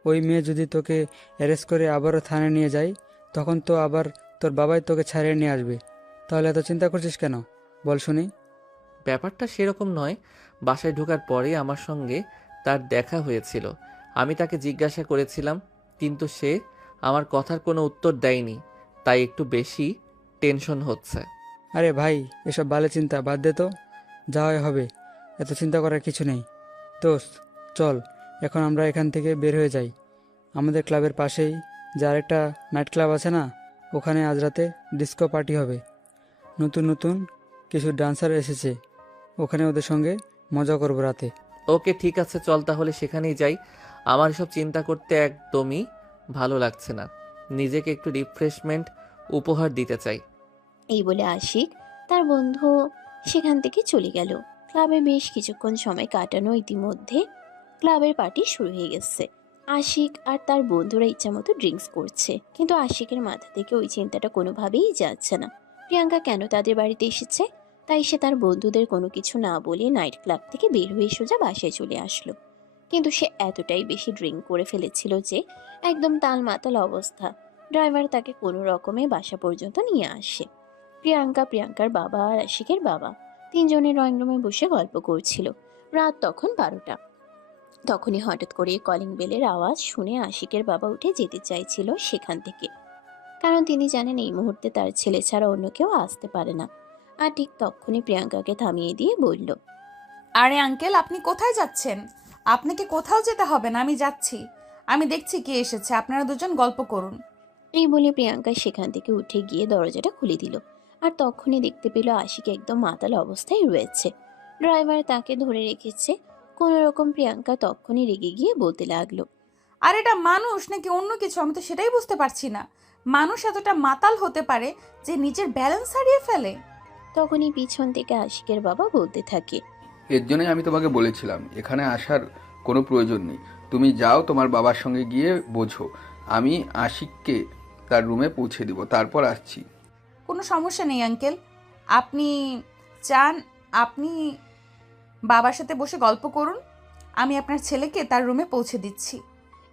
ওই মেয়ে যদি তোকে অ্যারেস্ট করে আবারও থানায় নিয়ে যায়, তখন তো আবার তোর বাবাই তোকে ছাড়িয়ে নিয়ে আসবে। তাহলে এত চিন্তা করছিস কেন বল শুনি। ব্যাপারটা সেরকম নয়। বাসায় ঢোকার পরে আমার সঙ্গে তার দেখা হয়েছিল। আমি তাকে জিজ্ঞাসা করেছিলাম, কিন্তু সে আমার কথার কোনো উত্তর দেয়নি। তাই একটু বেশি টেনশন হচ্ছে। আরে ভাই, এসব বালে চিন্তা বাদ দে তো, যা হয় হবে। এত চিন্তা করার কিছু নেই। দোস্ত চল, এখন আমরা এখান থেকে বের হয়ে যাই। আমাদের ক্লাবের পাশেই যে আরেকটা নাইট ক্লাব আছে না, ওখানে আজ রাতে ডিস্কো পার্টি হবে। নতুন নতুন কিছু ডান্সার এসেছে, ওখানে ওদের সঙ্গে মজা করবো রাতে। ওকে ঠিক আছে, চল তাহলে সেখানেই যাই। আমার এসব চিন্তা করতে একদমই ভালো লাগছে না। নিজেকে একটু রিফ্রেশমেন্ট উপহার দিতে চাই। এই বলে আশিক তার বন্ধু সেখান থেকে চলে গেল। ক্লাবে বেশ কিছুক্ষণ সময় কাটানো ইতিমধ্যে ক্লাবের পার্টি শুরু হয়ে গেছে। আশিক আর তার বন্ধুরা ইচ্ছামতো ড্রিঙ্কস করছে, কিন্তু আশিকের মাথা থেকে ওই চিন্তাটা কোনোভাবেই যাচ্ছে না। প্রিয়াঙ্কা কেন তাদের বাড়িতে এসেছে, তাই সে তার বন্ধুদের কোনো কিছু না বলে নাইট ক্লাব থেকে বের হয়ে সোজা বাসায় চলে আসলো। কিন্তু সে এতটাই বেশি ড্রিঙ্ক করে ফেলেছিল যে একদম তালমাতাল অবস্থা। ড্রাইভার তাকে কোনো রকমে বাসা পর্যন্ত নিয়ে আসে। প্রিয়াঙ্কার বাবা আর আশিকের বাবা তিনজনে ড্রয়িং রুমে বসে গল্প করছিল। রাত তখন 12টা। তখনই হঠাৎ করে কলিং বেলের আওয়াজ শুনে আশিকের বাবা উঠে যেতে চাইছিল সেখান থেকে, কারণ তিনি জানেন এই মুহূর্তে তার ছেলে ছাড়া অন্য কেউ আসতে পারে না। আর ঠিক তখনই প্রিয়াঙ্কাকে থামিয়ে দিয়ে বলল, আরে আঙ্কেল, আপনি কোথায় যাচ্ছেন? আপনাকে কোথাও যেতে হবে না, আমি যাচ্ছি। আমি দেখছি কে এসেছে, আপনারা দুজন গল্প করুন। এই বলে প্রিয়াঙ্কা সেখান থেকে উঠে গিয়ে দরজাটা খুলে দিল। আর তখনই দেখতে পেল আশিক একদম মাতাল অবস্থায় রয়েছে। ড্রাইভার তাকে ধরে রেখেছে। কোনো রকম প্রিয়াঙ্কা তখনই রেগে গিয়ে বলতে লাগলো, আর এটা মানুষ নাকি অন্য কিছু, আমি তো সেটাই বুঝতে পারছি না। মানুষ এতটা মাতাল হতে পারে যে নিজের ব্যালেন্স হারিয়ে ফেলে? তখনই পিছন থেকে আশিকের বাবা বলতে থাকে, এর জন্যই আমি তোমাকে বলেছিলাম এখানে আসার কোনো প্রয়োজন নেই। তুমি যাও তোমার বাবার সঙ্গে গিয়ে বোঝো। আমি আশিককে তার রুমে পৌঁছে দিব, তারপর আসছি। কোনো সমস্যা নেই আঙ্কেল। আপনি চান, আপনি বাবার সাথে বসে গল্প করুন, আমি আপনার ছেলেকে তার রুমে পৌঁছে দিচ্ছি।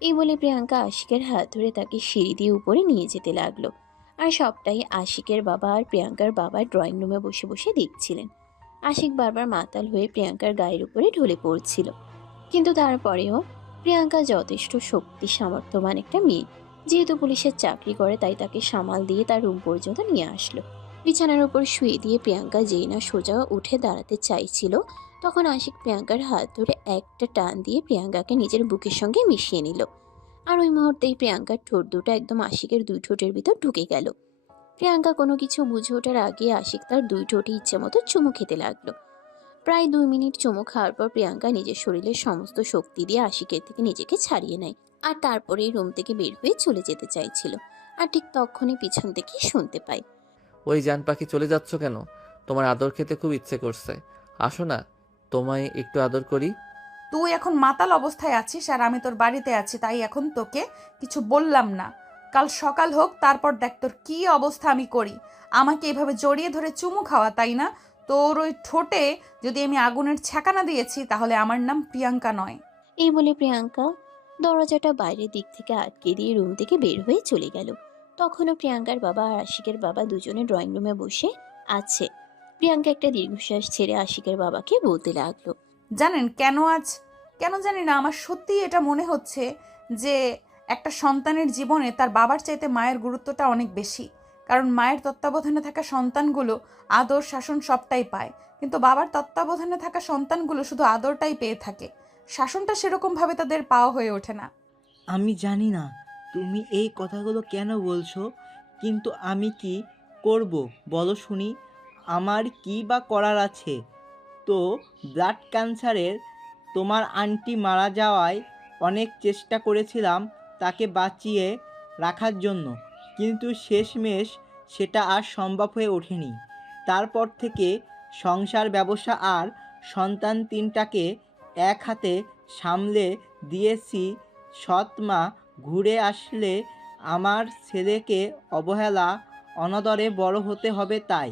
এই বলে প্রিয়াঙ্কা আশিকের হাত ধরে তাকে সিঁড়ি দিয়ে উপরে নিয়ে যেতে লাগলো। আর সবটাই আশিকের বাবা আর প্রিয়াঙ্কার বাবা ড্রয়িং রুমে বসে বসে দেখছিলেন। আশিক বারবার মাতাল হয়ে প্রিয়াঙ্কার গায়ের উপরে ঢলে পড়ছিল, কিন্তু তারপরেও প্রিয়াঙ্কা যথেষ্ট শক্তি সামর্থ্যবান একটা মেয়ে। যেহেতু পুলিশের চাকরি করে, তাই তাকে সামাল দিয়ে তার রুম পর্যন্ত নিয়ে আসলো। বিছানার উপর শুয়ে দিয়ে প্রিয়াঙ্কা যেই না সোজা উঠে দাঁড়াতে চাইছিল, তখন আশিক প্রিয়াঙ্কার হাত ধরে একটা টান দিয়ে প্রিয়াঙ্কাকে নিজের বুকের সঙ্গে মিশিয়ে নিল। আর ওই মুহূর্তেই প্রিয়াঙ্কার ঠোঁট দুটো একদম আশিকের দুই ঠোঁটের ভিতর ঢুকে গেল। প্রিয়াঙ্কা কোনো কিছু বুঝে ওঠার আগে আশিক তার দুই ঠোঁটে ইচ্ছে মতো চুমু খেতে লাগলো। প্রায় 2 মিনিট চুমু খাওয়ার পর প্রিয়াঙ্কা নিজের শরীরের সমস্ত শক্তি দিয়ে আশিকের থেকে নিজেকে ছাড়িয়ে নেয়। আর তারপরে রুম থেকে বের হয়ে চলে যেতে চাইছিল। আর ঠিক তখনই পিছন থেকে শুনতে পায়, ওই জান পাখি, চলে যাচ্ছ কেন? তোমার আদর খেতে খুব ইচ্ছে করছে। আসো না, তোমায় একটু আদর করি। তুই এখন মাতাল অবস্থায় আছিস আর আমি তোর বাড়িতে আছি, তাই এখন তোকে কিছু বললাম না। কাল সকাল হোক, তারপর দেখ তোর কি অবস্থা আমি করি। আমাকে এভাবে জড়িয়ে ধরে চুমু খাওয়া, তাই না? তোর ওই ঠোঁটে যদি আমি আগুনের ছ্যাঁকানা দিয়েছি, তাহলে আমার নাম প্রিয়াঙ্কা নয়। এই বলে প্রিয়াঙ্কা দরজাটা বাইরের দিক থেকে আটকে দিয়ে রুম থেকে বের হয়ে চলে গেল। তখনও প্রিয়াঙ্কার বাবা আর আশিকের বাবা দুজনে ড্রয়িং রুমে বসে আছে। প্রিয়াঙ্কা একটা দীর্ঘশ্বাস ছেড়ে আশিকের বাবাকে বলতে লাগলো, জানেন কেন জানি না, আমার সত্যিই এটা মনে হচ্ছে যে একটা সন্তানের জীবনে তার বাবার চাইতে মায়ের গুরুত্বটা অনেক বেশি। কারণ মায়ের তত্ত্বাবধানে থাকা সন্তানগুলো আদর শাসন সবটাই পায়, কিন্তু বাবার তত্ত্বাবধানে থাকা সন্তানগুলো শুধু আদরটাই পেয়ে থাকে, শাসনটা সেরকমভাবে তাদের পাওয়া হয়ে ওঠে না। আমি জানি না তুমি এই কথাগুলো কেন বলছো, কিন্তু আমি কি করব বলো শুনি? আমার কি বা করার আছে? তো ব্লাড ক্যান্সারের তোমার আন্টি মারা যাওয়ায় অনেক চেষ্টা করেছিলাম তাকে বাঁচিয়ে রাখার জন্য, কিন্তু শেষমেশ সেটা আর সম্ভব হয়ে ওঠেনি। তারপর থেকে সংসার, ব্যবসা আর সন্তান তিনটাকে এক হাতে সামলে দিয়েছি। সৎ মা ঘুরে আসলে আমার ছেলেকে অবহেলা অনাদরে বড় হতে হবে, তাই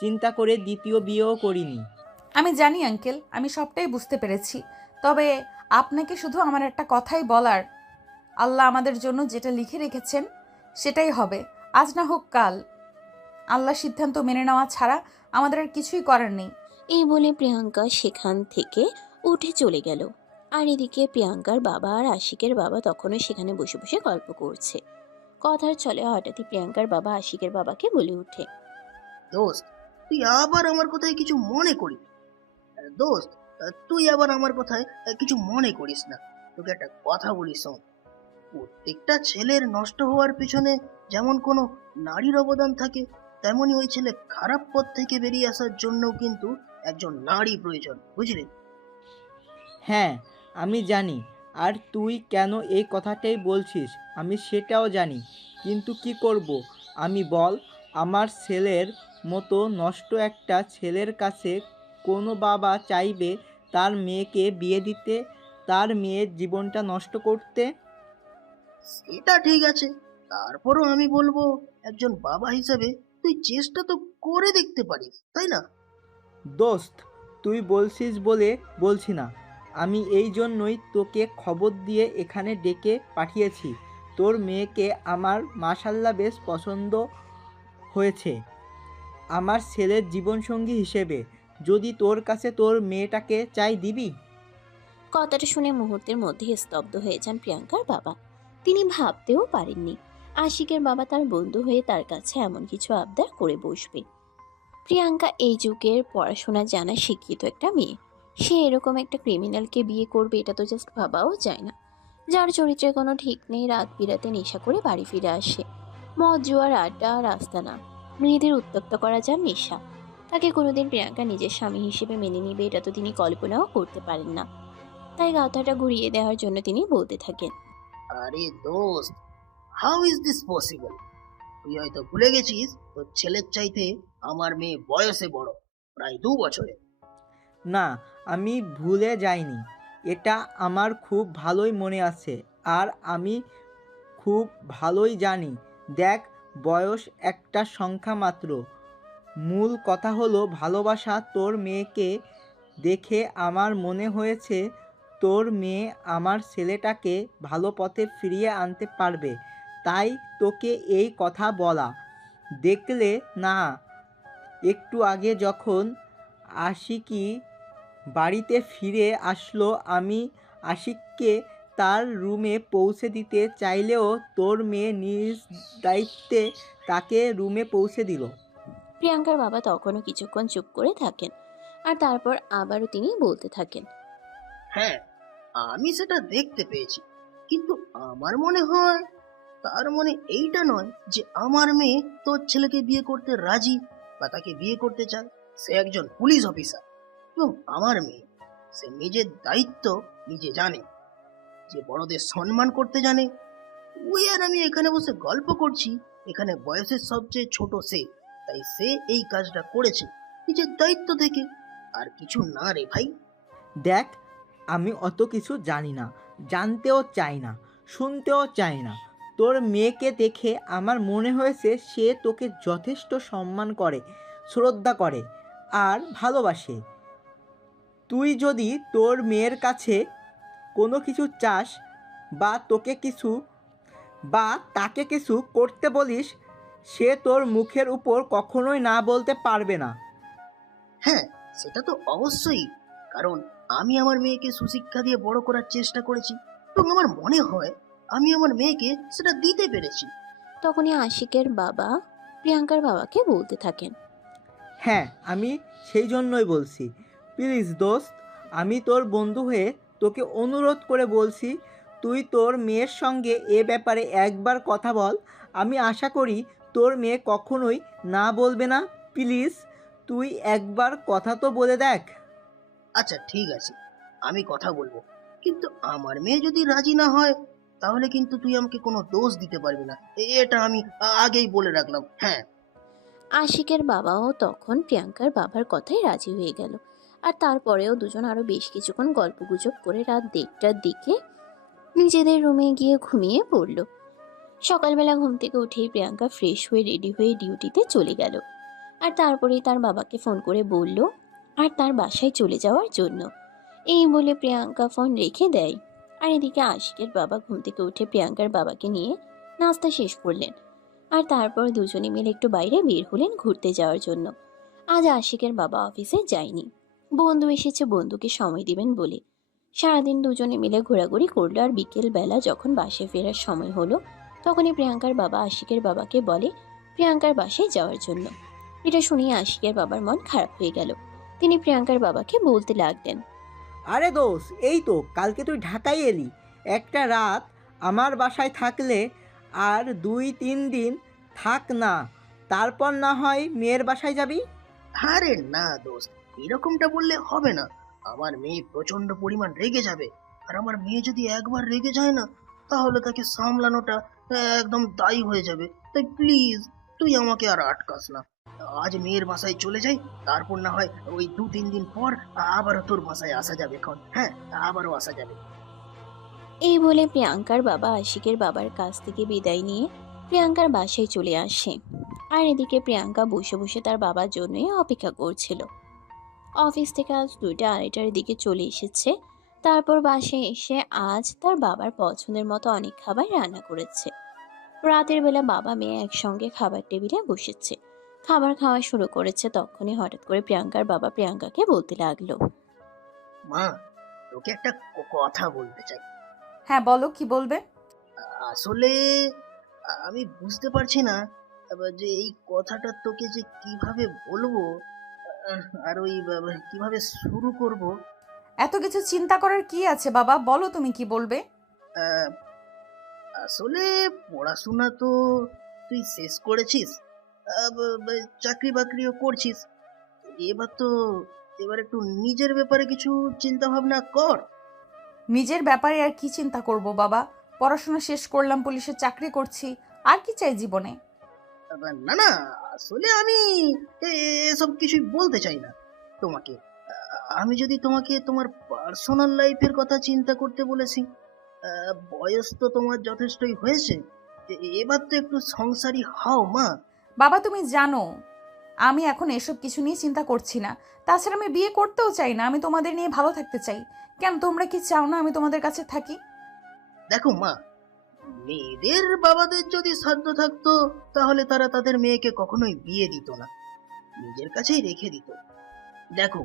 চিন্তা করে দ্বিতীয় বিয়েও করিনি। আমি জানি আঙ্কেল, আমি সবটাই বুঝতে পেরেছি। তবে আপনাকে শুধু আমার একটা কথাই বলার, আল্লাহ আমাদের জন্য যেটা লিখে রেখেছেন সেটাই হবে, আজ না হোক কাল। আল্লাহ সিদ্ধান্ত মেনে নেওয়া ছাড়া আমাদের আর কিছুই করার নেই। এই বলে প্রিয়াঙ্কা সেখান থেকে উঠে চলে গেল। আর এদিকে প্রিয়াঙ্কার বাবা আর আশিকের বাবা তখনও সেখানে বসে বসে গল্প করছে। কথার চলে হঠাৎই প্রিয়াঙ্কার বাবা আশিকের বাবাকে বলে ওঠে, দোস্ত, তুই আবার আমার কথায় কিছু মনে করিস? দোস্ত, তুই আবার আমার কথায় কিছু মনে করিস না। তোকে একটা কথা বলি শোন, প্রত্যেকটা ছেলের নষ্ট হওয়ার পিছনে যেমন কোনো নারীর অবদান থাকে, তেমনি ওই ছেলে খারাপ পথ থেকে বেরিয়ে আসার জন্যও কিন্তু একজন নারী প্রয়োজন, বুঝলি? হ্যাঁ, আমি জানি। আর তুই কেন এই কথাটাই বলছিস আমি সেটাও জানি, কিন্তু কি করব আমি বল? আমার ছেলের মতো নষ্ট একটা ছেলের কাছে কোনো বাবা চাইবে তার মেয়েকে বিয়ে দিতে, তার মেয়ের জীবনটা নষ্ট করতে? সেটা ঠিক আছে, তারপরও আমি বলবো একজন বাবা হিসেবে তুই চেষ্টা তো করে দেখতে পারিস, তাই না? দোস্ত, তুই বলছিস বলে বলছি না, আমি এই জন্যই তোকে খবর দিয়ে এখানে ডেকে পাঠিয়েছি। তোর মেয়েকে আমার মাশাল্লাহ বেশ পছন্দ হয়েছে আমার ছেলের জীবনসঙ্গী হিসেবে। যদি তোর কাছে তোর মেয়েটাকে চাই, দিবি? কথাটা শুনে মুহূর্তের মধ্যে স্তব্ধ হয়ে যান প্রিয়াঙ্কার বাবা। তিনি ভাবতেও পারেননি আশিকের বাবা তার বন্ধু হয়ে তার কাছে এমন কিছু আবদার করে বসবে। প্রিয়াঙ্কা এই যুগের পড়াশোনা জানা শিক্ষিত একটা মেয়ে, সে এরকম একটা ক্রিমিনালকে বিয়ে করবে এটা তো জাস্ট ভাবাও যায় না, যার চরিত্রের কোনো ঠিক নেই, রাত বিরাতে নেশা করে বাড়ি ফিরে আসে। মদ, জুয়ার আড্ডা আর আস্তানা, মেয়েদের উত্ত্যক্ত করা যার নেশা। তাকে কোনোদিন প্রিয়াঙ্কা নিজের স্বামী হিসেবে মেনে নিবে এটা তো তিনি কল্পনাও করতে পারেন না। তাই কথাটা ঘুরিয়ে দেওয়ার জন্য তিনি বলতে থাকেন, আরে দোস্ত, হাউ ইজ দিস পসিবল? তুই হয়তো ভুলে গেছিস তোর ছেলের চাইতে আমার মেয়ে বয়সে বড়, প্রায় 2 বছরে। না, আমি ভুলে যাইনি। এটা আমার খুব ভালোই মনে আছে, আর আমি খুব ভালোই জানি। দেখ, বয়স একটা সংখ্যা মাত্র। মূল কথা হলো ভালোবাসা। তোর মেয়েকে দেখে আমার মনে হয়েছে তোর মেয়ে আমার ছেলেটাকে ভালো পথে ফিরিয়ে আনতে পারবে, তাই তোকে এই কথা বলা। দেখলে না, একটু আগে যখন আশিকি বাড়িতে ফিরে আসলো, আমি আশিককে তার রুমে পৌঁছে দিতে চাইলেও তোর মেয়ে নিজ দায়িত্বে তাকে রুমে পৌঁছে দিল। প্রিয়াঙ্কার বাবা তখনও কিছুক্ষণ চুপ করে থাকেন, আর তারপর আবারও তিনি বলতে থাকেন, হ্যাঁ, আমি সেটা দেখতে পেয়েছি, কিন্তু আমার মনে হয় তার মানে এইটা নয় যে আমার মেয়ে তোর ছেলেকে বিয়ে করতে রাজি বা তাকে বিয়ে করতে চায়। সে একজন পুলিশ অফিসার, এবং আমার মেয়ে, সে নিজের দায়িত্ব নিজে জানে, যে বড়দের সম্মান করতে জানে। ওই আর আমি এখানে বসে গল্প করছি, এখানে বয়সের সবচেয়ে ছোট সে, তাই সে এই কাজটা করেছে নিজের দায়িত্ব থেকে, আর কিছু না রে ভাই। দেখ, আমি অত কিছু জানি না, জানতেও চাই না, শুনতেও চাই না। তোর মেয়েকে দেখে আমার মনে হয়েছে সে তোকে যথেষ্ট সম্মান করে, শ্রদ্ধা করে আর ভালোবাসে। তুই যদি তোর মেয়ের কাছে কোনো কিছু চাস বা তাকে কিছু করতে বলিস, সে তোর মুখের উপর কখনোই না বলতে পারবে না। হ্যাঁ, সেটা তো অবশ্যই, কারণ আমি আমার মেয়েকে সুশিক্ষা দিয়ে বড় করার চেষ্টা করেছি, এবং আমার মনে হয় আমি আমার মেয়েকে সেটা দিতে পেরেছি। তখনই আশিকের বাবা প্রিয়াঙ্কার বাবাকে বলতে থাকেন, হ্যাঁ, আমি সেই জন্যই বলছি। প্লিজ দোস্ত, আমি তোর বন্ধু হয়ে তোকে অনুরোধ করে বলছি, তুই তোর মেয়ের সঙ্গে এ ব্যাপারে একবার কথা বল। আমি আশা করি তোর মেয়ে কখনোই না বলবে না। প্লিজ, তুই একবার কথা তো বলে দেখ। আচ্ছা ঠিক আছে, আমি কথা বলবো, কিন্তু আমার মেয়ে যদি রাজি না হয় তাহলে কিন্তু তুই আমাকে কোনো দোষ দিতে পারবি না, এটা আমি আগেই বলে রাখলাম। হ্যাঁ। আশিকের বাবাও তখন প্রিয়াঙ্কার বাবার কথায় রাজি হয়ে গেল। আর তারপরেও দুজন আরো বেশ কিছুক্ষণ গল্পগুজব করে রাত 1টার দিকে নিজেদের রুমে গিয়ে ঘুমিয়ে পড়ল। সকালবেলা ঘুম থেকে উঠেই প্রিয়াঙ্কা ফ্রেশ হয়ে রেডি হয়ে ডিউটিতে চলে গেল। আর তারপরেই তার বাবাকে ফোন করে বলল আর তার বাসায় চলে যাওয়ার জন্য। এই বলে প্রিয়াঙ্কা ফোন রেখে দেয়। আর এদিকে আশিকের বাবা ঘুম থেকে উঠে প্রিয়াঙ্কার বাবাকে নিয়ে নাস্তা শেষ করলেন। আর তারপর দুজনে মিলে একটু বাইরে বের হলেন ঘুরতে যাওয়ার জন্য। আজ আশিকের বাবা অফিসে যায়নি, বন্ধু এসেছে বন্ধুকে সময় দিবেন বলে। সারাদিন দুজনে মিলে ঘোরাঘুরি করলো। আর বিকেল বেলা যখন বাসায় ফেরার সময় হলো তখনই প্রিয়াঙ্কার বাবা আশিকের বাবাকে বলে প্রিয়াঙ্কার বাসায় যাওয়ার জন্য। এটা শুনে আশিকের বাবার মন খারাপ হয়ে গেল। তিনি প্রিয়াঙ্কার বাবাকে বলতে লাগলেন, আরে দোষ, এই তো কালকে তুই ঢাকায় এলি, একটা রাত আমার বাসায় থাকলে আর 2-3 দিন থাক না, তারপর না হয় মেয়ের বাসায় যাবি। আরে না দোস্ত, এরকমটা বললে হবে না। আমার মেয়ে প্রচন্ড পরিমাণ রেগে যাবে, আর আমার মেয়ে যদি একবার রেগে যায় না তাহলে তাকে সামলানোটা একদম দায়ী হয়ে যাবে। তাই প্লিজ তুই আমাকে আর আটকাস না। আজ মেয়ের বাসায় চলে যাই, তারপর না হয় ওই 2-3 দিন পর আবারও তোর বাসায় আসা যাবে। এখন হ্যাঁ, আবারও আসা যাবে। এই বলে প্রিয়াঙ্কার বাবা আশিকের বাবার কাছ থেকে বিদায় নিয়ে প্রিয়াঙ্কার বাসায় চলে আসে। আর এদিকে প্রিয়াঙ্কা বসে বসে তার বাবার জন্যই অপেক্ষা করছিল। অফিস থেকে আজ 2টা-2:30টার দিকে চলে এসেছে। তারপর বাসায় এসে আজ তার বাবার পছন্দের মতো অনেক খাবার রান্না করেছে। রাতের বেলা বাবা মেয়ে একসঙ্গে খাবার টেবিলে বসেছে, খাবার খাওয়া শুরু করেছে। তখনই হঠাৎ করে প্রিয়াঙ্কার বাবা প্রিয়াঙ্কাকে বলতে লাগলো, মা, তোকে একটা কথা বলতে চাই। হ্যাঁ বলো, কি বলবে? আসলে আমি বুঝতে পারছি না যে এই কথাটা তোকে যে কিভাবে বলবো, আর ওই কিভাবে শুরু করব। এত কিছু চিন্তা করার কি আছে বাবা, বলো তুমি কি বলবে। আহ, আসলে পড়াশোনা তো তুই শেষ করেছিস, চাকরি বাকরিও করছিস। এবার একটু নিজের ব্যাপারে কিছু চিন্তা ভাবনা কর। নিজের ব্যাপারে আর কি চিন্তা করব বাবা, পড়াশোনা শেষ করলাম, পুলিশের চাকরি করছি, আর কি চাই জীবনে। না না, আসলে আমি এসব কিছুই বলতে চাই না তোমাকে। আমি যদি তোমাকে তোমার পার্সোনাল লাইফের কথা চিন্তা করতে বলেছি, বয়স তো তোমার যথেষ্টই হয়েছে, এবার তো একটু সংসারী হও মা। বাবা তুমি জানো আমি এখন এসব কিছু নিয়ে চিন্তা করছি না। তাছাড়া আমি বিয়ে করতেও চাই না, আমি তোমাদের নিয়ে ভালো থাকতে চাই। কেন তোমরা কি চাও না আমি তোমাদের কাছে থাকি? দেখো মা, মেয়েদের বাবাদের যদি সাধ্য থাকতো তাহলে তারা তাদের মেয়েকে কখনোই বিয়ে দিত না, নিজের কাছেই রেখে দিত। দেখো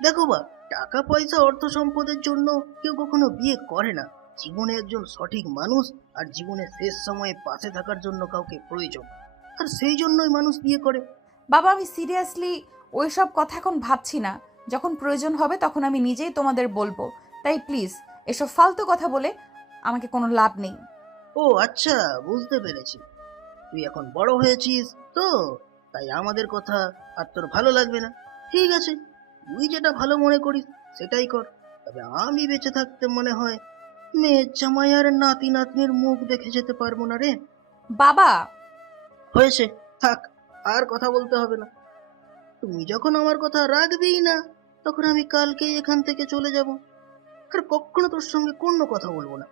দেখো বা, টাকা পয়সা অর্থ সম্পদের জন্য কেউ কখনো বিয়ে করে না। জীবনে একজন সঠিক মানুষ আর জীবনের শেষ সময়ে পাশে থাকার জন্য কাউকে প্রয়োজন, আর সেই জন্যই মানুষ বিয়ে করে। বাবা আমি সিরিয়াসলি ওইসব কথা এখন ভাবছি না, যখন প্রয়োজন হবে তখন আমি নিজেই তোমাদের বলবো। তাই প্লিজ এসব ফালতু কথা বলে আমাকে কোনো লাভ নেই। ও আচ্ছা, বুঝতে পেরেছি। তুই এখন বড় হয়েছিস তো, তাই আমাদের কথা আর তোর ভালো লাগবে না। ঠিক আছে, তুই যেটা ভালো মনে করিস সেটাই কর। তবে আমি বেঁচে থাকতে মনে হয় মেয়ের জামাই আর নাতি নাতনির মুখ দেখে যেতে পারবো না রে। বাবা হয়েছে, থাক, আর কথা বলতে হবে না। তুমি যখন আমার কথা রাখবেই না, তখন আমি কালকেই এখান থেকে চলে যাব, আর কখনো তোর সঙ্গে কোনো কথা বলবো না।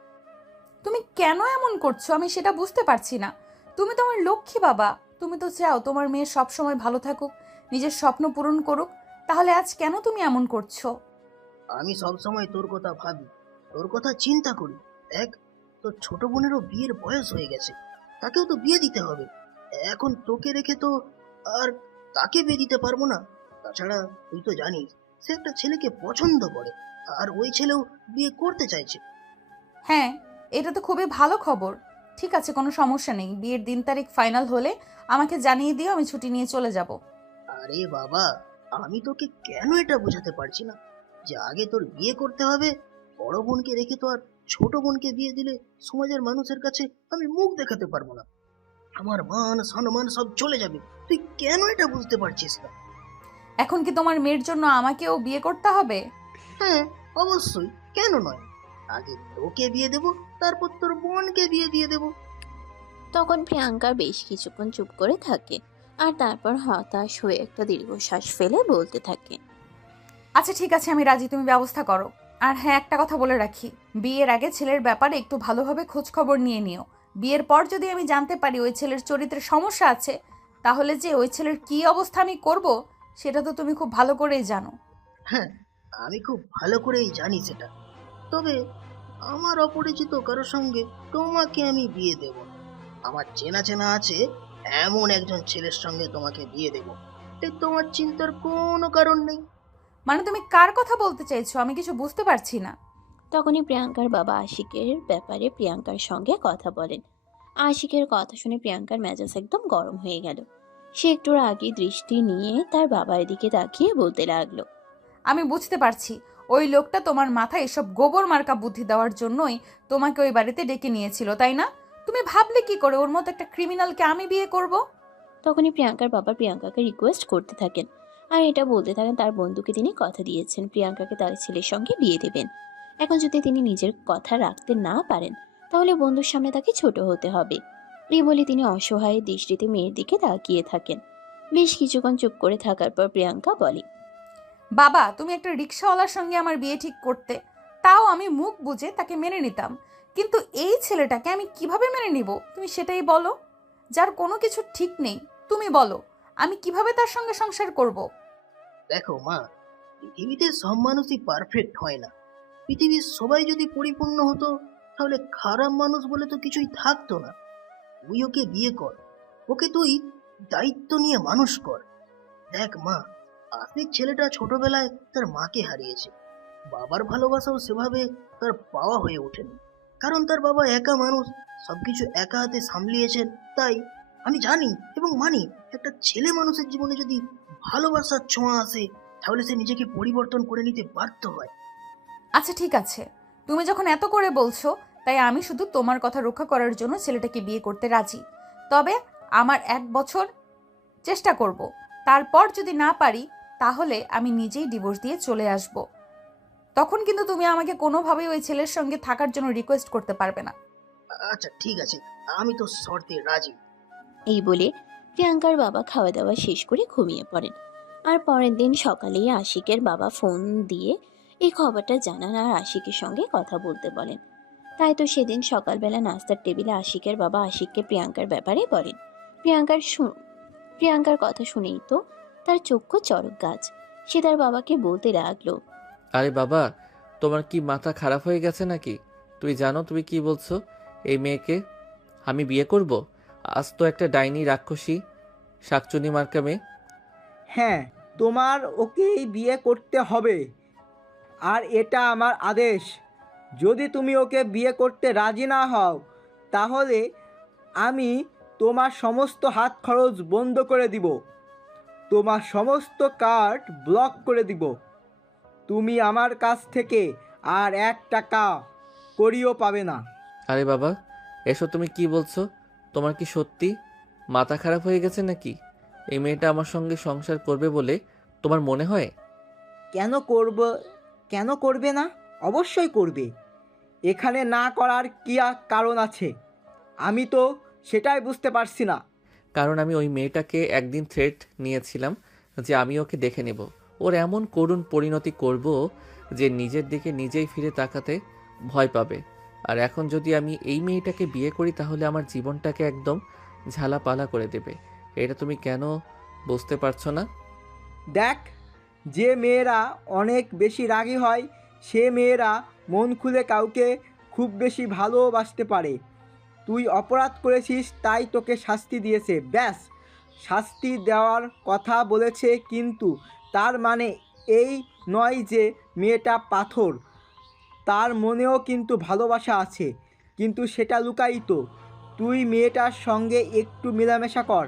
তুমি কেন এমন করছো আমি সেটা বুঝতে পারছি না। তুমি তোমার লক্ষ্মী বাবা, তুমি তো চাও তোমার মেয়ে সব সময় ভালো থাকুক, নিজের স্বপ্ন পূরণ করুক, তাহলে আজ কেন তুমি এমন করছো? আমি সব সময় তোর কথা ভাবি, তোর কথা চিন্তা করি। দেখ, তোর ছোট বোনেরও বিয়ের বয়স হয়ে গেছে, তাকেও তো বিয়ে দিতে হবে। এখন তোকে রেখে তো আর তাকে বিয়ে দিতে পারবো না। তাছাড়া তুই তো জানিস সে একটা ছেলেকে পছন্দ করে, আর ওই ছেলেও বিয়ে করতে চাইছে। হ্যাঁ, এটা তো খুবই ভালো খবর। ঠিক আছে, কোনো সমস্যা নেই, বিয়ের দিন তারিখ ফাইনাল হলে আমাকে জানিয়ে দিও, আমি ছুটি নিয়ে চলে যাব। আরে বাবা, আমি তোকে কেন এটা বোঝাতে পারছি না যে আগে তোর বিয়ে করতে হবে। বড় বোনকে রেখে তো আর ছোট বোনকে বিয়ে দিলে সমাজের মানুষের কাছে আমি মুখ দেখাতে পারবো না, আমার মান সম্মান সব চলে যাবে। তুই কেন এটা বুঝতে পারছিস না? এখন কি তোমার মেয়ের জন্য আমাকেও বিয়ে করতে হবে? হ্যাঁ, অবশ্যই, কেন নয়? আগে তোকে বিয়ে দেবো, তারপর তোর বোনকে বিয়ে দিয়ে দেবো। তখন প্রিয়াঙ্কা বেশ কিছুক্ষণ চুপ করে থাকে, আর তারপর হতাশ হয়ে একটা দীর্ঘশ্বাস ফেলে বলতে থাকে। আচ্ছা ঠিক আছে, আমি রাজি, তুমি ব্যবস্থা করো। আর হ্যাঁ, একটা কথা বলে রাখি, বিয়ের আগে ছেলের ব্যাপারে একটু ভালোভাবে খোঁজ খবর নিয়ে নিও। বিয়ের পর যদি আমি জানতে পারি ওই ছেলের চরিত্রের সমস্যা আছে, তাহলে যে ওই ছেলের কি অবস্থা আমি করব, সেটা তো তুমি খুব ভালো করেই জানো। হ্যাঁ, আমি খুব ভালো করেই জানি সেটা। তবে আমার অপরিচিত কারোর সঙ্গে তোমাকে আমি বিয়ে দেব না। আমার চেনা চেনা আছে এমন একজন ছেলের সঙ্গে তোমাকে বিয়ে দেব। তোমার চিন্তার কোনো কারণ নেই। মানে তুমি কার কথা বলতে চাইছো? আমি কিছু বুঝতে পারছি না। তখনই প্রিয়াঙ্কার বাবা আশিকের ব্যাপারে প্রিয়াঙ্কার সঙ্গে কথা বলেন। আশিকের কথা শুনে প্রিয়াঙ্কার মেজাজ একদম গরম হয়ে গেল। সে একটু রাগী দৃষ্টি নিয়ে তার বাবার দিকে তাকিয়ে বলতে লাগলো। আমি বুঝতে পারছি, ওই লোকটা তোমার মাথায় এসব গোবর মার্কা বুদ্ধি দেওয়ার জন্যই তোমাকে ওই বাড়িতে ডেকে নিয়েছিল, তাই না? তুমি ভাবলে কি করে ওর মতো একটা ক্রিমিনালকে আমি বিয়ে করব? তখনই প্রিয়াঙ্কার বাবা প্রিয়াঙ্কাকে রিকোয়েস্ট করতে থাকেন, আর এটা বলতে থাকেন তার বন্ধুকে তিনি কথা দিয়েছেন প্রিয়াঙ্কাকে তার ছেলের সঙ্গে বিয়ে দেবেন। এখন যদি তিনি নিজের কথা রাখতে না পারেন, তাহলে বন্ধুর সামনে তাকে ছোট হতে হবে। এই বলে তিনি অসহায় দৃষ্টিতে মেয়ের দিকে তাকিয়ে থাকেন। বেশ কিছুক্ষণ চুপ করে থাকার পর প্রিয়াঙ্কা বলে, বাবা, তুমি একটা রিক্সাওয়ালার সঙ্গে আমার বিয়ে ঠিক করতে, তাও আমি মুখ বুজে তাকে মেনে নিতাম। কিন্তু এই ছেলেটাকে আমি কিভাবে মেনে নিব তুমি সেটাই বলো। যার কোনো কিছু ঠিক নেই, তুমি বলো আমি কিভাবে তার সঙ্গে সংসার করব? দেখো মা, পৃথিবীতে সব মানুষই পারফেক্ট হয় না। পৃথিবীর সবাই যদি পরিপূর্ণ হতো, তাহলে খারাপ মানুষ বলে তো কিছুই থাকতো না। তুই ওকে বিয়ে কর, ওকে তুই দায়িত্ব নিয়ে মানুষ কর। দেখ মা, আশিক ছেলেটা ছোটবেলায় তার মাকে হারিয়েছে। বাবার ভালোবাসাও সেভাবে তার পাওয়া হয়ে ওঠেনি, কারণ তার বাবা একা মানুষ, সবকিছু একা হাতে সামলিয়েছেন। তাই আমি জানি এবং মানি, একটা ছেলে মানুষের জীবনে যদি ভালোবাসার ছোঁয়া আসে, তাহলে সে নিজেকে পরিবর্তন করে নিতে বাধ্য হয়। আচ্ছা ঠিক আছে, তুমি যখন এত করে বলছো, তাই আমি শুধু তোমার কথা রক্ষা করার জন্য ছেলেটাকে বিয়ে করতে রাজি। তবে আমার 1 বছর চেষ্টা করব, তারপর যদি না পারি তাহলে আমি নিজেই ডিভোর্স দিয়ে চলে আসব। তখন কিন্তু তুমি আমাকে কোনোভাবেই ওই ছেলের সঙ্গে থাকার জন্য রিকোয়েস্ট করতে পারবে না। আচ্ছা ঠিক আছে, আমি তো শর্তে রাজি। এই বলে প্রিয়াঙ্কার বাবা খাওয়া দাওয়া শেষ করে ঘুমিয়ে পড়েন। আর পরের দিন সকালেই আশিকের বাবা ফোন দিয়ে এই খবরটা জানান আর আশিকের সঙ্গে কথা বলতে বলেন। তাই তো সেদিন সকালবেলা নাস্তার টেবিলে আশিকের বাবা আশিককে প্রিয়াঙ্কার ব্যাপারে বলেন। প্রিয়াঙ্কার কথা শুনেই তো তার চক্ষু চড়ক গাছ। সে তার বাবাকে বলতে লাগলো, আরে বাবা, তোমার কি মাথা খারাপ হয়ে গেছে নাকি? তুই জানো তুমি কি বলছো? এই মেয়েকে আমি বিয়ে করব? আজ তো একটা ডাইনি রাক্ষসী শাকচুনি মার্কা মেয়ে। হ্যাঁ, তোমার ওকেই বিয়ে করতে হবে, আর এটা আমার আদেশ। যদি তুমি ওকে বিয়ে করতে রাজি না হও, তাহলে আমি তোমার সমস্ত হাত খরচ বন্ধ করে দিব, তোমার সমস্ত কার্ড ব্লক করে দিব। তুমি আমার কাছ থেকে আর 1 টাকা করিও পাবে না। আরে বাবা, এসব তুমি কি বলছো? তোমার কি সত্যি মাথা খারাপ হয়ে গেছে নাকি? এই মেয়েটা আমার সঙ্গে সংসার করবে বলে তোমার মনে হয়? কেন করবে না? অবশ্যই করবে। এখানে না করার কি কারণ আছে? আমি তো সেটাই বুঝতে পারছি না। কারণ আমি ওই মেয়েটাকে একদিন থ্রেট নিয়েছিলাম যে আমি ওকে দেখে নেব, ওর এমন করুণ পরিণতি করব যে নিজের দিকে নিজেই ফিরে তাকাতে ভয় পাবে। আর এখন যদি আমি এই মেয়েটাকে বিয়ে করি তাহলে আমার জীবনটাকে একদম ঝালাপালা করে দেবে। এটা তুমি কেন বুঝতে পারছো না? দেখ, যে মেয়েরা অনেক বেশি রাগী হয়, সে মেয়েরা মন খুলে কাউকে খুব বেশি ভালোবাসতে পারে। তুই অপরাধ করেছিস, তাই তোকে শাস্তি দিয়েছে, ব্যাস। শাস্তি দেওয়ার কথা বলেছে, কিন্তু তার মানে এই নয় যে মেয়েটা পাথর। তার মনেও কিন্তু ভালোবাসা আছে, কিন্তু সেটা লুকায়িত। তুই মেয়েটার সঙ্গে একটু মেলামেশা কর,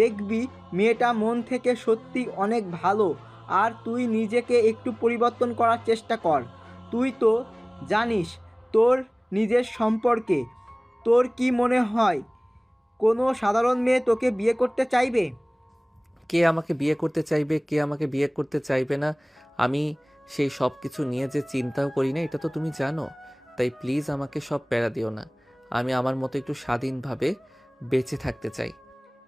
দেখবি মেয়েটা মন থেকে সত্যি অনেক ভালো। আর তুই নিজেকে একটু পরিবর্তন করার চেষ্টা কর। তুই তো জানিস তোর নিজের সম্পর্কে। তোর কি মনে হয় কোনো সাধারণ মেয়ে তোকে বিয়ে করতে চাইবে? কে আমাকে বিয়ে করতে চাইবে, কে আমাকে বিয়ে করতে চাইবে না, আমি সেই সব কিছু নিয়ে যে চিন্তাও করি না, এটা তো তুমি জানো। তাই প্লিজ আমাকে সব প্যারা দিও না। আমি আমার মতো একটু স্বাধীনভাবে বেঁচে থাকতে চাই।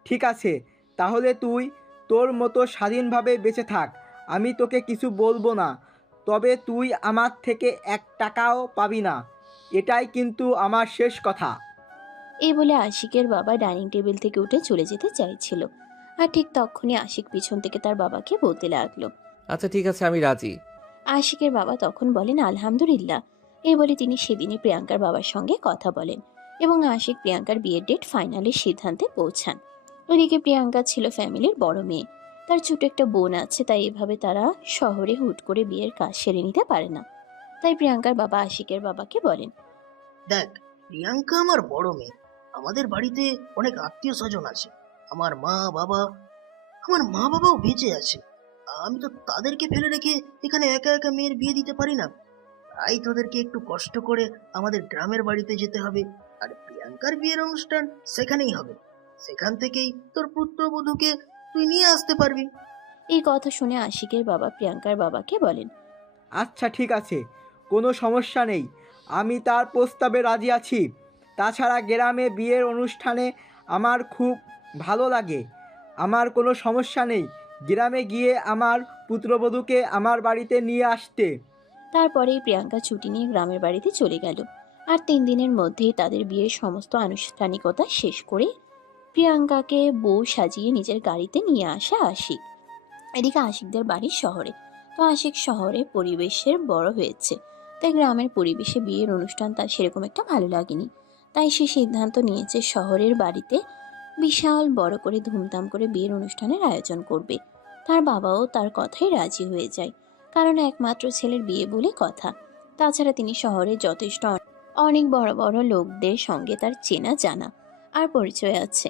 ঠিক আছে, তাহলে তুই তোর মতো স্বাধীনভাবে বেঁচে থাক, আমি তোকে কিছু বলবো না। তবে তুই আমার থেকে 1 টাকাও পাবি না, এটাই কিন্তু আমার শেষ কথা। এই বলে আশিকের বাবা ডাইনিং টেবিল থেকে উঠে চলে যেতে চাইছিল, আর ঠিক তখনই আশিক পিছন থেকে তার বাবাকে বলতে লাগলো। আচ্ছা ঠিক আছে, আমি রাজি। আশিকের বাবা তখন বলেন আলহামদুলিল্লাহ। এই বলে তিনি সেদিনই প্রিয়াঙ্কার বাবার সঙ্গে কথা বলেন এবং আশিক প্রিয়াঙ্কার বিয়ের ডেট ফাইনালের সিদ্ধান্তে পৌঁছান। ওদিকে প্রিয়াঙ্কা ছিল ফ্যামিলির বড় মেয়ে, তার ছোট একটা বোন আছে, তাই এভাবে তারা শহরে হুট করে বিয়ের কাজ সেরে নিতে পারে না। তাই প্রিয়াঙ্কার বাবা আশিকের বাবাকে বলেন, দেখ, প্রিয়াঙ্কা আমার বড় মেয়ে। আমাদের বাড়িতে অনেক আত্মীয় স্বজন আছে। আমার মা বাবাও বেঁচে আছে। আমি তো তাদেরকে ফেলে রেখে এখানে একা একা মেয়ের বিয়ে দিতে পারি না। তাই তোদেরকে একটু কষ্ট করে আমাদের গ্রামের বাড়িতে যেতে হবে, আর প্রিয়াঙ্কার বিয়ের অনুষ্ঠান সেখানেই হবে। সেখান থেকেই তোর পুত্রবধূকে তুই নিয়ে আসতে পারবি। এই কথা শুনে আশিকের বাবা প্রিয়াঙ্কার বাবাকে বলেন, আচ্ছা ঠিক আছে, কোনো সমস্যা নেই, আমি তার প্রস্তাবে রাজি আছি। তাছাড়া গ্রামে বিয়ের অনুষ্ঠানে আমার খুব ভালো লাগে। আমার কোনো সমস্যা নেই গ্রামে গিয়ে আমার পুত্রবধূকে আমার বাড়িতে নিয়ে আসতে। তারপরেই প্রিয়াঙ্কা ছুটি নিয়ে গ্রামের বাড়িতে চলে গেল। আর 3 দিনের মধ্যেই তাদের বিয়ের সমস্ত আনুষ্ঠানিকতা শেষ করে প্রিয়াঙ্কাকে বউ সাজিয়ে নিজের গাড়িতে নিয়ে আসে আশিক। এদিকে আশিকদের বাড়ি শহরে, তো আশিক শহরে পরিবেশের বড় হয়েছে, তাই গ্রামের পরিবেশে বিয়ের অনুষ্ঠান তার সেরকম একটা ভালো লাগেনি। তাই সে সিদ্ধান্ত নিয়েছে শহরের বাড়িতে বিশাল বড় করে ধুমধাম করে বিয়ের অনুষ্ঠানের আয়োজন করবে। তার বাবাও তার কথাই রাজি হয়ে যায়, কারণ একমাত্র ছেলের বিয়ে বলে কথা। তাছাড়া তিনি শহরে যথেষ্ট অনেক বড় বড় লোকদের সঙ্গে তার চেনা জানা আর পরিচয় আছে।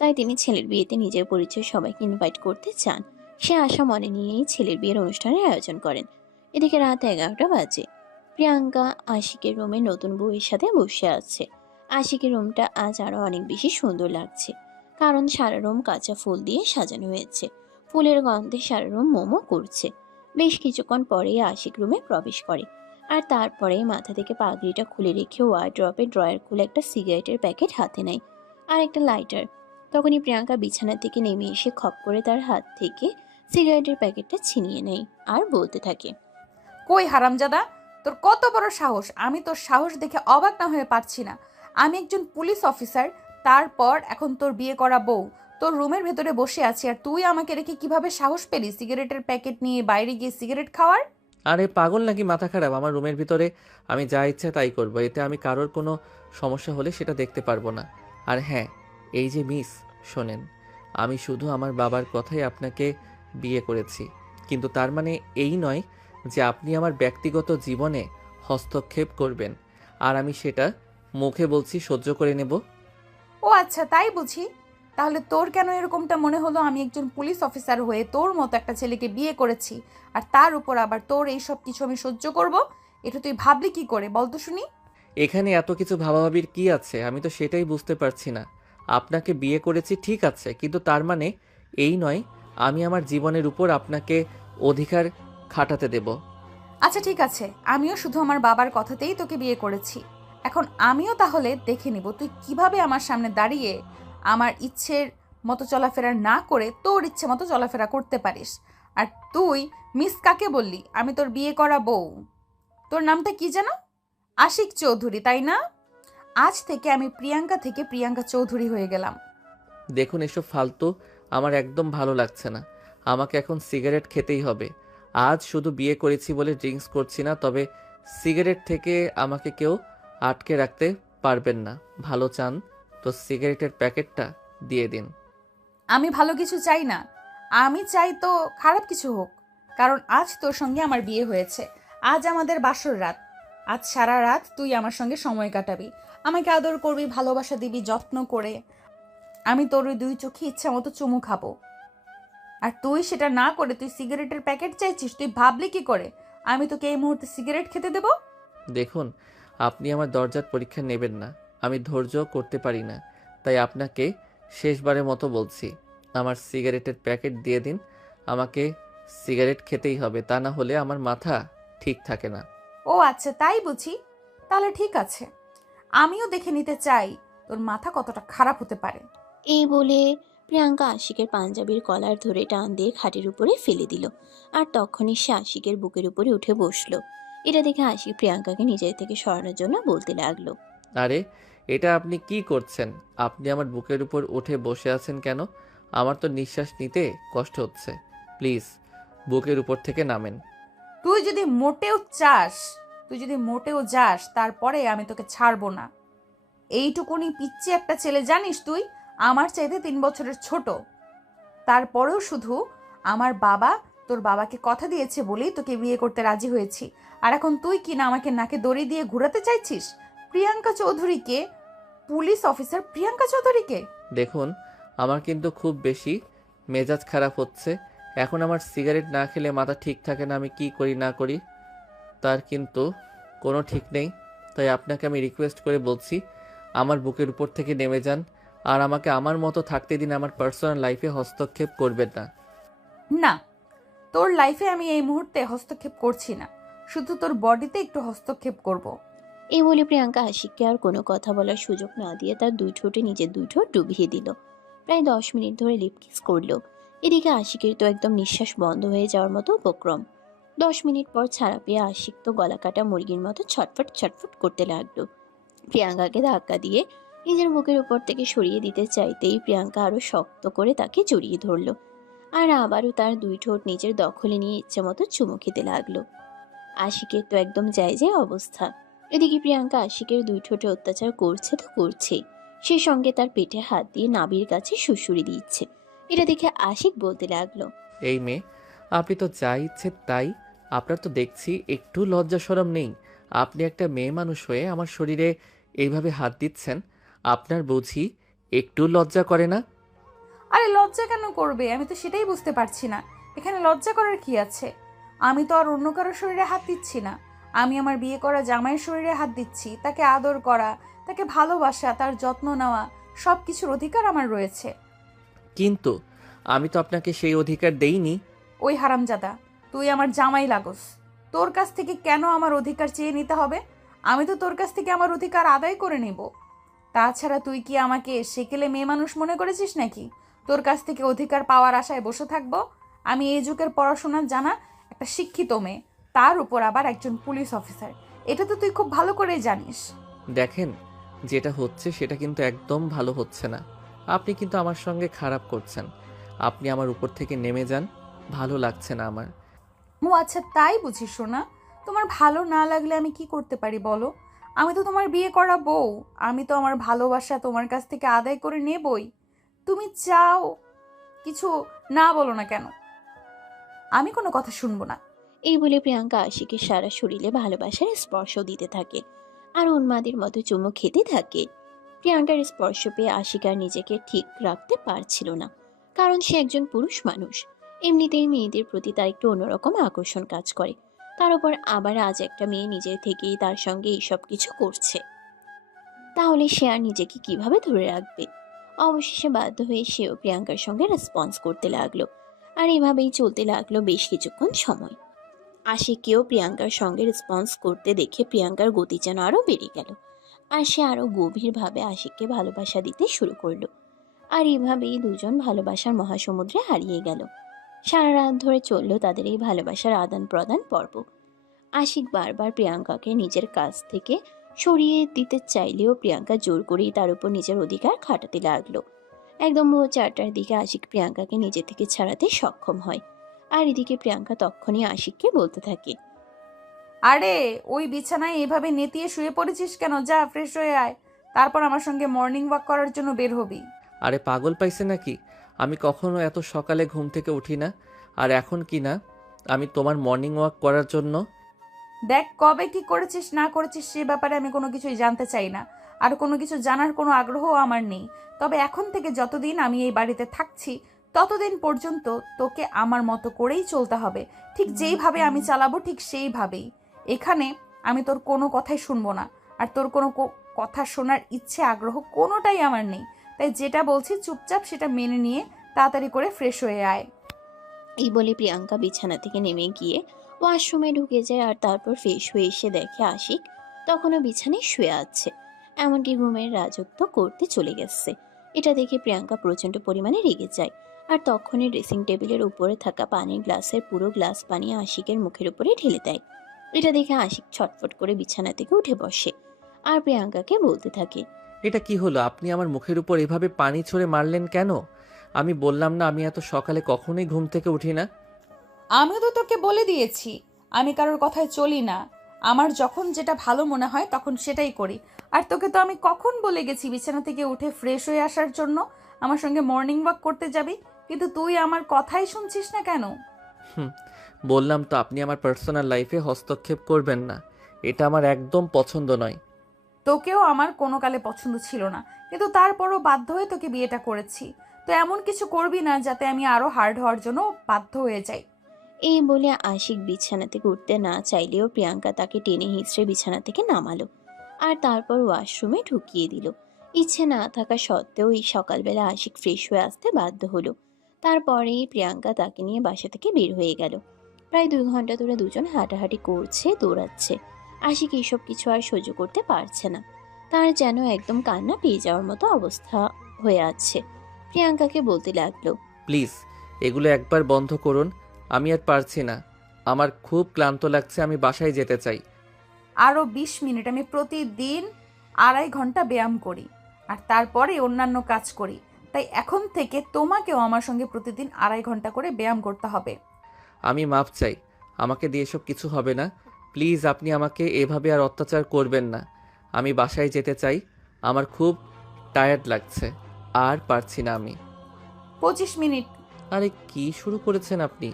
তাই তিনি ছেলের বিয়েতে নিজের পরিচয় সবাইকে ইনভাইট করতে চান। সে আশা মনে নিয়েই ছেলের বিয়ের অনুষ্ঠানের আয়োজন করেন। এদিকে রাত 11টা বাজে। প্রিয়াঙ্কা আশিকের রুমে নতুন বউয়ের সাথে বসে আছে। আশিকের রুমটা আজ আরো অনেক বেশি সুন্দর লাগছে, কারণ সারা রুম কাঁচা ফুল দিয়ে সাজানো হয়েছে। ফুলের গন্ধে সারা রুম মোমো করছে। বেশ কিছুক্ষণ পরেই আশিক রুমে প্রবেশ করে, আর তারপরে মাথা থেকে পাগড়িটা খুলে রেখে ওয়ার্ড্রপে ড্রয়ার খুলে একটা সিগারেটের প্যাকেট হাতে নেয় আর একটা লাইটার। তখনই প্রিয়াঙ্কা বিছানা থেকে নেমে এসে খপ করে তার হাত থেকে সিগারেটের প্যাকেটটা ছিনিয়ে নেয় আর বলতে থাকে, কই হারামজাদা, তোর কত বড় সাহস! আমি তোর সাহস দেখে অবাক না হয়ে পারছি না। আমি একজন পুলিশ অফিসার, তারপর এখন তোর বিয়ে করা বউ তোর রুমের ভেতরে বসে আছি, আর তুই আমাকে রেখে কিভাবে সাহস পেলি সিগারেটের প্যাকেট নিয়ে বাইরে গিয়ে সিগারেট খাওয়ার? আরে পাগল নাকি, মাথা খারাপ? আমার রুমের ভিতরে আমি যা ইচ্ছা তাই করবো, এতে আমি কারোর কোনো সমস্যা হলে সেটা দেখতে পারবো না। আর হ্যাঁ, এই যে মিস, শোনেন, আমি শুধু আমার বাবার কথাই আপনাকে বিয়ে করেছি, কিন্তু তার মানে এই নয় যে আপনি আমার ব্যক্তিগত জীবনে হস্তক্ষেপ করবেন আর আমি সেটা মুখে বলছি সহ্য করে নেব। ও আচ্ছা, তাই বুঝি। তাহলে তোর কেন এরকমটা মনে হলো? আমি একজন পুলিশ অফিসার হয়ে তোর মতো একটা ছেলেকে বিয়ে করেছি, আর তার উপর আবার তোর এই সব কিছু আমি সহ্য করব? এটা তুই ভাবলি কি করে বল তো শুনি? এখানে এত কিছু ভাবাভাবির কি আছে? আমি তো সেটাই বুঝতে পারছি না। আপনাকে বিয়ে করেছি ঠিক আছে, কিন্তু তার মানে এই নয় আমি আমার জীবনের উপর আপনাকে অধিকার খাটাতে দেব। আচ্ছা ঠিক আছে, আমিও শুধু আমার বাবার কথাতেই তোকে বিয়ে করেছি। এখন আমিও তাহলে দেখে নিব তুই কিভাবে আমার সামনে দাঁড়িয়ে আমার ইচ্ছের মতো চলাফেরা না করে তোর ইচ্ছে মতো চলাফেরা করতে পারিস। আর তুই মিস কাকে বললি? আমি তোর বিয়ে করা বউ। তোর নামটা কি যেন? আশিক চৌধুরী, তাই না? আজ থেকে আমি প্রিয়াঙ্কা থেকে প্রিয়াঙ্কা চৌধুরী হয়ে গেলাম। দেখুন, এসব ফালতু আমার একদম ভালো লাগছে না। আমাকে এখন সিগারেট খেতেই হবে। আজ শুধু বিয়ে করেছি বলে ড্রিঙ্কস করছি না, তবে সিগারেট থেকে আমাকে কেউ আটকে রাখতে পারবেন না। ভালো চান তো সিগারেটের প্যাকেটটা দিয়ে দিন। আমি ভালো কিছু চাই না, আমি চাই তো খারাপ কিছু হোক, কারণ আজ তোর সঙ্গে আমার বিয়ে হয়েছে। আজ আমাদের বাসর রাত। আজ সারা রাত তুই আমার সঙ্গে সময় কাটাবি, আমাকে আদর করবি, ভালোবাসা দিবি যত্ন করে। আমি তোর ওই 2 চোখে ইচ্ছা মতো চুমু খাবো, আর তুই সেটা না করে তুই সিগারেটের প্যাকেট চাইছিস। তুই ভাবলি কি করে আমি তোকে এই মুহূর্তে সিগারেট খেতে দেব? দেখুন, আপনি আমার দরজার পরীক্ষা নেবেন না। আমি ধৈর্য করতে পারি না, তাই আপনাকে শেষবারের মতো বলছি, আমার সিগারেটের প্যাকেট দিয়ে দিন। আমাকে সিগারেট খেতেই হবে, তা না হলে আমার মাথা ঠিক থাকে না। ও আচ্ছা, তাই বুঝি। তাহলে ঠিক আছে, আমিও দেখে নিতে চাই তোর মাথা কতটা খারাপ হতে পারে। এই বলে প্রিয়াঙ্কা আশিকের পাঞ্জাবির কলার ধরে টান দিয়ে খাটের উপরে ফেলে দিল। আর তখনই সে আশিকের বুকের উপরে উঠে বসলো। এটা দেখে আশিক প্রিয়াঙ্কাকে নিজের থেকে সরানোর জন্য বলতে লাগলো, আরে এটা আপনি কি করছেন? আপনি আমার বুকের উপর উঠে বসে আছেন কেন? আমার তো নিঃশ্বাস নিতে কষ্ট হচ্ছে। প্লিজ বুকের উপর থেকে নামেন। তুই যদি মোটেও যাস তারপরে আমি তোকে ছাড়বো না। এইটুকুনি পিচ্চি একটা ছেলে জানিস তুই, আমার চাইতে 3 বছরের ছোট। তারপরেও শুধু আমার বাবা তোর বাবাকে কথা দিয়েছে বলেই তোকে বিয়ে করতে রাজি হয়েছি। আর এখন তুই কিনা আমাকে নাকে দড়ি দিয়ে ঘোরাতে চাইছিস প্রিয়াঙ্কা চৌধুরীকে, পুলিশ অফিসার প্রিয়াঙ্কা চৌধুরীকে। দেখুন, আমার কিন্তু খুব বেশি মেজাজ খারাপ হচ্ছে। এখন আমার সিগারেট না খেলে মাথা ঠিক থাকে না। আমি কি করি না করি তার কিন্তু কোনো ঠিক নেই। তাই আপনাকে আমি রিকোয়েস্ট করে বলছি, আমার বুকের উপর থেকে নেমে যান আর আমাকে আমার মতো থাকতে দিন। আমার পার্সোনাল লাইফে হস্তক্ষেপ করবেন না। না, তোর লাইফে আমি এই মুহূর্তে হস্তক্ষেপ করছি না, শুধু তোর বডিতে একটু হস্তক্ষেপ করব। এই বলে প্রিয়াঙ্কা আশিককে আর কোনো কথা বলার সুযোগ না দিয়ে তার 2 ঠোঁটে নিজের 2 ঠোঁট ডুবিয়ে দিল। প্রায় 10 মিনিট ধরে লিপ কিস করলো। এদিকে আশিকের তো একদম নিঃশ্বাস বন্ধ হয়ে যাওয়ার মতো উপক্রম। 10 মিনিট পর ছাড়া পেয়ে আশিক তো গলা কাটা মুরগির মতো ছটফট ছটফট করতে লাগলো। প্রিয়াঙ্কাকে ধাক্কা দিয়ে নিজের বুকের উপর থেকে সরিয়ে দিতে চাইতেই প্রিয়াঙ্কা আরো শক্ত করে তাকে জড়িয়ে ধরলো। আর আবারও তার 2 ঠোঁট নিজের দখলে নিয়ে ইচ্ছে মতো চুমু খেতে লাগলো। আশিকের তো একদম যায় অবস্থা। এদিকে প্রিয়াঙ্কা আশিকের 2 ঠোঁটে অত্যাচার করছে তো করছেই, সেই সঙ্গে তার পেটে হাত দিয়ে নাভির কাছে সুড়সুড়ি দিচ্ছে। এটা দেখে আশিক বলতে লাগলো, এই মেয়ে, আপনি তো যা ইচ্ছে তাই। আপনার তো দেখছি একটু লজ্জা শরম নেই। আপনি একটা মেয়ে মানুষ হয়ে আমার শরীরে এইভাবে হাত দিচ্ছেন। আপনার বুঝি একটু লজ্জা করে না? আরে লজ্জা কেন করবে? আমি তো সেটাই বুঝতে পারছি না, এখানে লজ্জা করার কি আছে? আমি তো আর অন্য কারোর শরীরে হাত দিচ্ছি না, আমি আমার বিয়ে করা জামাইয়ের শরীরে হাত দিচ্ছি। তাকে আদর করা, তাকে ভালোবাসা, তার যত্ন নেওয়া, সব কিছুর অধিকার আমার রয়েছে। কিন্তু আমি তো আপনাকে সেই অধিকার দেইনি। ওই হারামজাদা, তুই আমার জামাই লাগোস, তোর কাছ থেকে কেন আমার অধিকার চেয়ে নিতে হবে? আমি তো তোর কাছ থেকে আমার অধিকার আদায় করে নেব। তাছাড়া তুই কি আমাকে সেকেলে মেয়ে মানুষ মনে করেছিস নাকি? তোর কাছ থেকে অধিকার পাওয়ার আশায় বসে থাকবো? আমি এই যুগের পড়াশোনা জানা একটা শিক্ষিত মেয়ে, তার উপর আবার একজন পুলিশ অফিসার। এটা তো তুই খুব ভালো করেই জানিস। দেখেন, যেটা হচ্ছে সেটা কিন্তু একদম ভালো হচ্ছে না। আপনি কিন্তু আমার সঙ্গে খারাপ করছেন। আপনি আমার উপর থেকে নেমে যান, ভালো লাগছে না আমার। ও আচ্ছা, তাই বুঝিস না? তোমার ভালো না লাগলে আমি কি করতে পারি বলো? আমি তো তোমার বিয়ে করা বউ, আমি তো আমার ভালোবাসা তোমার কাছ থেকে আদায় করে নেবই। তুমি চাও কিছু না বলো না কেন, আমি কোনো কথা শুনবো না। এই বলে প্রিয়াঙ্কা আশিকের সারা শরীরে ভালোবাসার স্পর্শ দিতে থাকে আর উন্মাদের মতো চুমু খেতে থাকে। প্রিয়াঙ্কার স্পর্শ পেয়ে আশিক আর নিজেকে ঠিক রাখতে পারছিল না, কারণ সে একজন পুরুষ মানুষ। এমনিতেই মেয়েদের প্রতি তার একটু অন্যরকম আকর্ষণ কাজ করে, তার উপর আবার আজ একটা মেয়ে নিজের থেকেই তার সঙ্গে এইসব কিছু করছে, তাহলে সে আর নিজেকে কিভাবে ধরে রাখবে? অবশেষে বাধ্য হয়ে সেও প্রিয়াঙ্কার সঙ্গে রেসপন্স করতে লাগলো। আর এভাবেই চলতে লাগলো বেশ কিছুক্ষণ সময়। আশিককেও প্রিয়াঙ্কার সঙ্গে রেসপন্স করতে দেখে প্রিয়াঙ্কার গতি যেন আরো বেড়ে গেল, আর সে আরো গভীরভাবে আশিককে ভালোবাসা দিতে শুরু করলো। আর এভাবেই দুজন ভালোবাসার মহাসমুদ্রে হারিয়ে গেল। সারা রাত ধরে চলল তাদের এই ভালোবাসার আদান প্রদান পর্ব। আশিক বারবার প্রিয়াঙ্কাকে নিজের কাছ থেকে সরিয়ে দিতে চাইলেও প্রিয়াঙ্কা জোর করেই তার উপর নিজের অধিকার খাটাতে লাগলো। একদম ভোর 4টার দিকে আশিক প্রিয়াঙ্কাকে নিজে থেকে ছাড়াতে সক্ষম হয়। আর এদিকে প্রিয়াঙ্কা তখনই আশিককে বলতে থাকে, আরে ওই বিছানায় এভাবে নেতিয়ে শুয়ে পড়েছিস কেন? যা ফ্রেশ হয়ে আয়, তারপর আমার সঙ্গে মর্নিং ওয়াক করার জন্য বের হবি। আরে পাগল পাইছে নাকি? আমি কখনো এত সকালে ঘুম থেকে উঠি না। আর এখন কি না আমি তোমার মর্নিং ওয়াক করার জন্য? দেখ, কবে কি করেছিস না করেছিস সে ব্যাপারে আমি কোনো কিছুই জানতে চাই না, আর কোনো কিছু জানার কোনো আগ্রহও আমার নেই। তবে এখন থেকে যতদিন আমি এই বাড়িতে থাকছি ততদিন পর্যন্ত তোকে আমার মতো করেই চলতে হবে। ঠিক যেইভাবে আমি চালাবো ঠিক সেইভাবেই। এখানে আমি তোর কোনো কথাই শুনবো না, আর তোর কোনো কথা শোনার ইচ্ছে আগ্রহ কোনোটাই আমার নেই। তাই যেটা বলছি চুপচাপ সেটা মেনে নিয়ে তাড়াতাড়ি করে ফ্রেশ হয়ে আয়। এই বলে প্রিয়াঙ্কা বিছানা থেকে নেমে গিয়ে ওয়াশরুমে ঢুকে যায় আর তারপর ফ্রেশ হয়ে এসে দেখে আশিক তখনও বিছানায় শুয়ে আছে, এমনকি ঘুমের রাজত্ব করতে চলে গেছে। এটা দেখে প্রিয়াঙ্কা প্রচণ্ড পরিমাণে রেগে যায় আর তখনই ড্রেসিং টেবিলের উপরে থাকা পানির গ্লাসের পুরো গ্লাস পানি আশিকের মুখের উপরে ঢেলে দেয়। এটা দেখে আশিক ছটফট করে বিছানা থেকে উঠে বসে আর প্রিয়াঙ্কাকে বলতে থাকে, এটা কি হলো? আপনি আমার মুখের উপর এভাবে পানি ছড়ে মারলেন কেন? আমি বললাম না আমি এত সকালে কখনোই ঘুম থেকে উঠি না। আমিও তো তোকে বলে দিয়েছি আমি কারোর কথায় চলি না। আমার যখন যেটা ভালো মনে হয় তখন সেটাই করি। আর তোকে তো আমি কখন বলে গেছি বিছানা থেকে উঠে ফ্রেশ হয়ে আসার জন্য, আমার সঙ্গে মর্নিং ওয়াক করতে যাবি, কিন্তু তুই আমার কথাই শুনছিস না কেন? বললাম তো আপনি আমার পার্সোনাল লাইফে হস্তক্ষেপ করবেন না, এটা আমার একদম পছন্দ নয়। তোকেও আমার কোনো কালে পছন্দ ছিল না, কিন্তু তারপরও বাধ্য হয়ে তোকে বিয়েটা করেছি। তো এমন কিছু করবি না যাতে আমি আরো হার্ড হওয়ার জন্য বাধ্য হয়ে যাই। এই বলে আশিক বিছানা থেকে উঠতে না চাইলেও প্রিয়াঙ্কা তাকে টেনে হিঁচড়ে বিছানা থেকে নামালো আর তারপর ওয়াশরুমে ঢুকিয়ে দিল। ইচ্ছে না থাকা সত্ত্বেও এই সকালবেলা আশিক ফ্রেশ হয়ে আসতে বাধ্য হলো। তারপরেই প্রিয়াঙ্কা তাকে নিয়ে বাসা থেকে বের হয়ে গেল। প্রায় 2 ঘন্টা ধরে দুজন হাঁটাহাঁটি করছে, দৌড়াচ্ছে। আশিক এইসব কিছু আর সহ্য করতে পারছে না, তার যেন একদম কান্না পেয়ে যাওয়ার মতো অবস্থা হয়ে আছে। প্রিয়াঙ্কাকে বলতে লাগলো, প্লিজ এগুলো একবার বন্ধ করুন, আমি আর পারছি না, আমার খুব ক্লান্ত লাগছে, আমি বাসায় যেতে চাই। আরও 20 মিনিট আমি প্রতিদিন 2.5 ঘন্টা ব্যায়াম করি আর তারপরে অন্যান্য কাজ করি, তাই এখন থেকে তোমাকেও আমার সঙ্গে প্রতিদিন 2.5 ঘন্টা করে ব্যায়াম করতে হবে। আমি মাপ চাই, আমাকে দিয়ে এসব কিছু হবে না। প্লিজ আপনি আমাকে এভাবে আর অত্যাচার করবেন না, আমি বাসায় যেতে চাই, আমার খুব টায়ার্ড লাগছে, আর পারছি না আমি। 25 মিনিট। আরে কি শুরু করেছেন আপনি?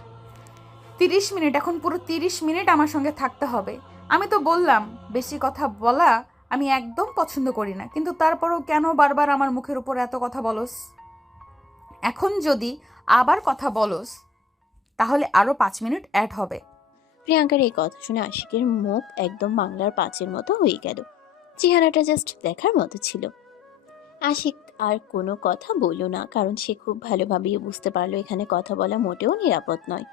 30 মিনিট, এখন পুরো 30 মিনিট আমার সঙ্গে থাকতে হবে। আমি তো বললাম বেশি কথা বলা আমি একদম পছন্দ করি না, কিন্তু তারপরও কেন বারবার আমার মুখের উপর এত কথা বলস? এখন যদি আবার কথা বলস তাহলে আরও 5 মিনিট অ্যাড হবে। প্রিয়াঙ্কার এই কথা শুনে আশিকের মুখ একদম বাংলার পাঁচের মতো হয়ে গেল। চেহারাটা জাস্ট দেখার মতো ছিল। আশিক আর কোনো কথা বলল না, কারণ সে খুব ভালোভাবেই বুঝতে পারলো এখানে কথা বলা মোটেও নিরাপদ নয়।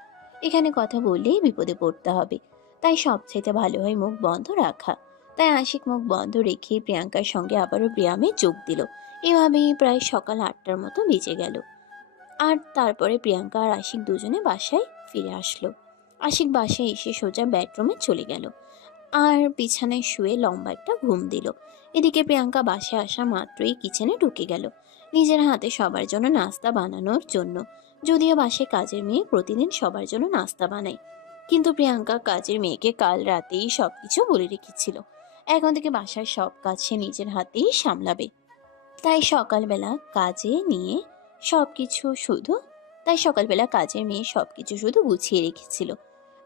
এখানে কথা বললেই বিপদে পড়তে হবে, তাই সবচাইতে ভালো হয় মুখ বন্ধ রাখা। তাই আশিক মুখ বন্ধ রেখে প্রিয়াঙ্কার সঙ্গে আবারও ব্যায়ামে যোগ দিল। এভাবেই প্রায় সকাল 8টার মতো বেজে গেল আর তারপরে প্রিয়াঙ্কা আর আশিক দুজনে বাসায় ফিরে আসলো। আশিক বাসায় এসে সোজা বেডরুমে চলে গেল আর বিছানায় শুয়ে লম্বা একটা ঘুম দিল। এদিকে প্রিয়াঙ্কা বাসায় আসা মাত্রই কিচেনে ঢুকে গেল নিজের হাতে সবার জন্য নাস্তা বানানোর জন্য। যদিও বাসায় কাজের মেয়ে প্রতিদিন সবার জন্য নাস্তা বানায়, কিন্তু প্রিয়াঙ্কা কাজের মেয়েকে কাল রাতেই সবকিছু বলে রেখেছিল এখন থেকে বাসার সব কাজ সে নিজের হাতেই সামলাবে। তাই সকালবেলা কাজে নিয়ে সবকিছু শুধু কাজের মেয়ে সবকিছু শুধু গুছিয়ে রেখেছিল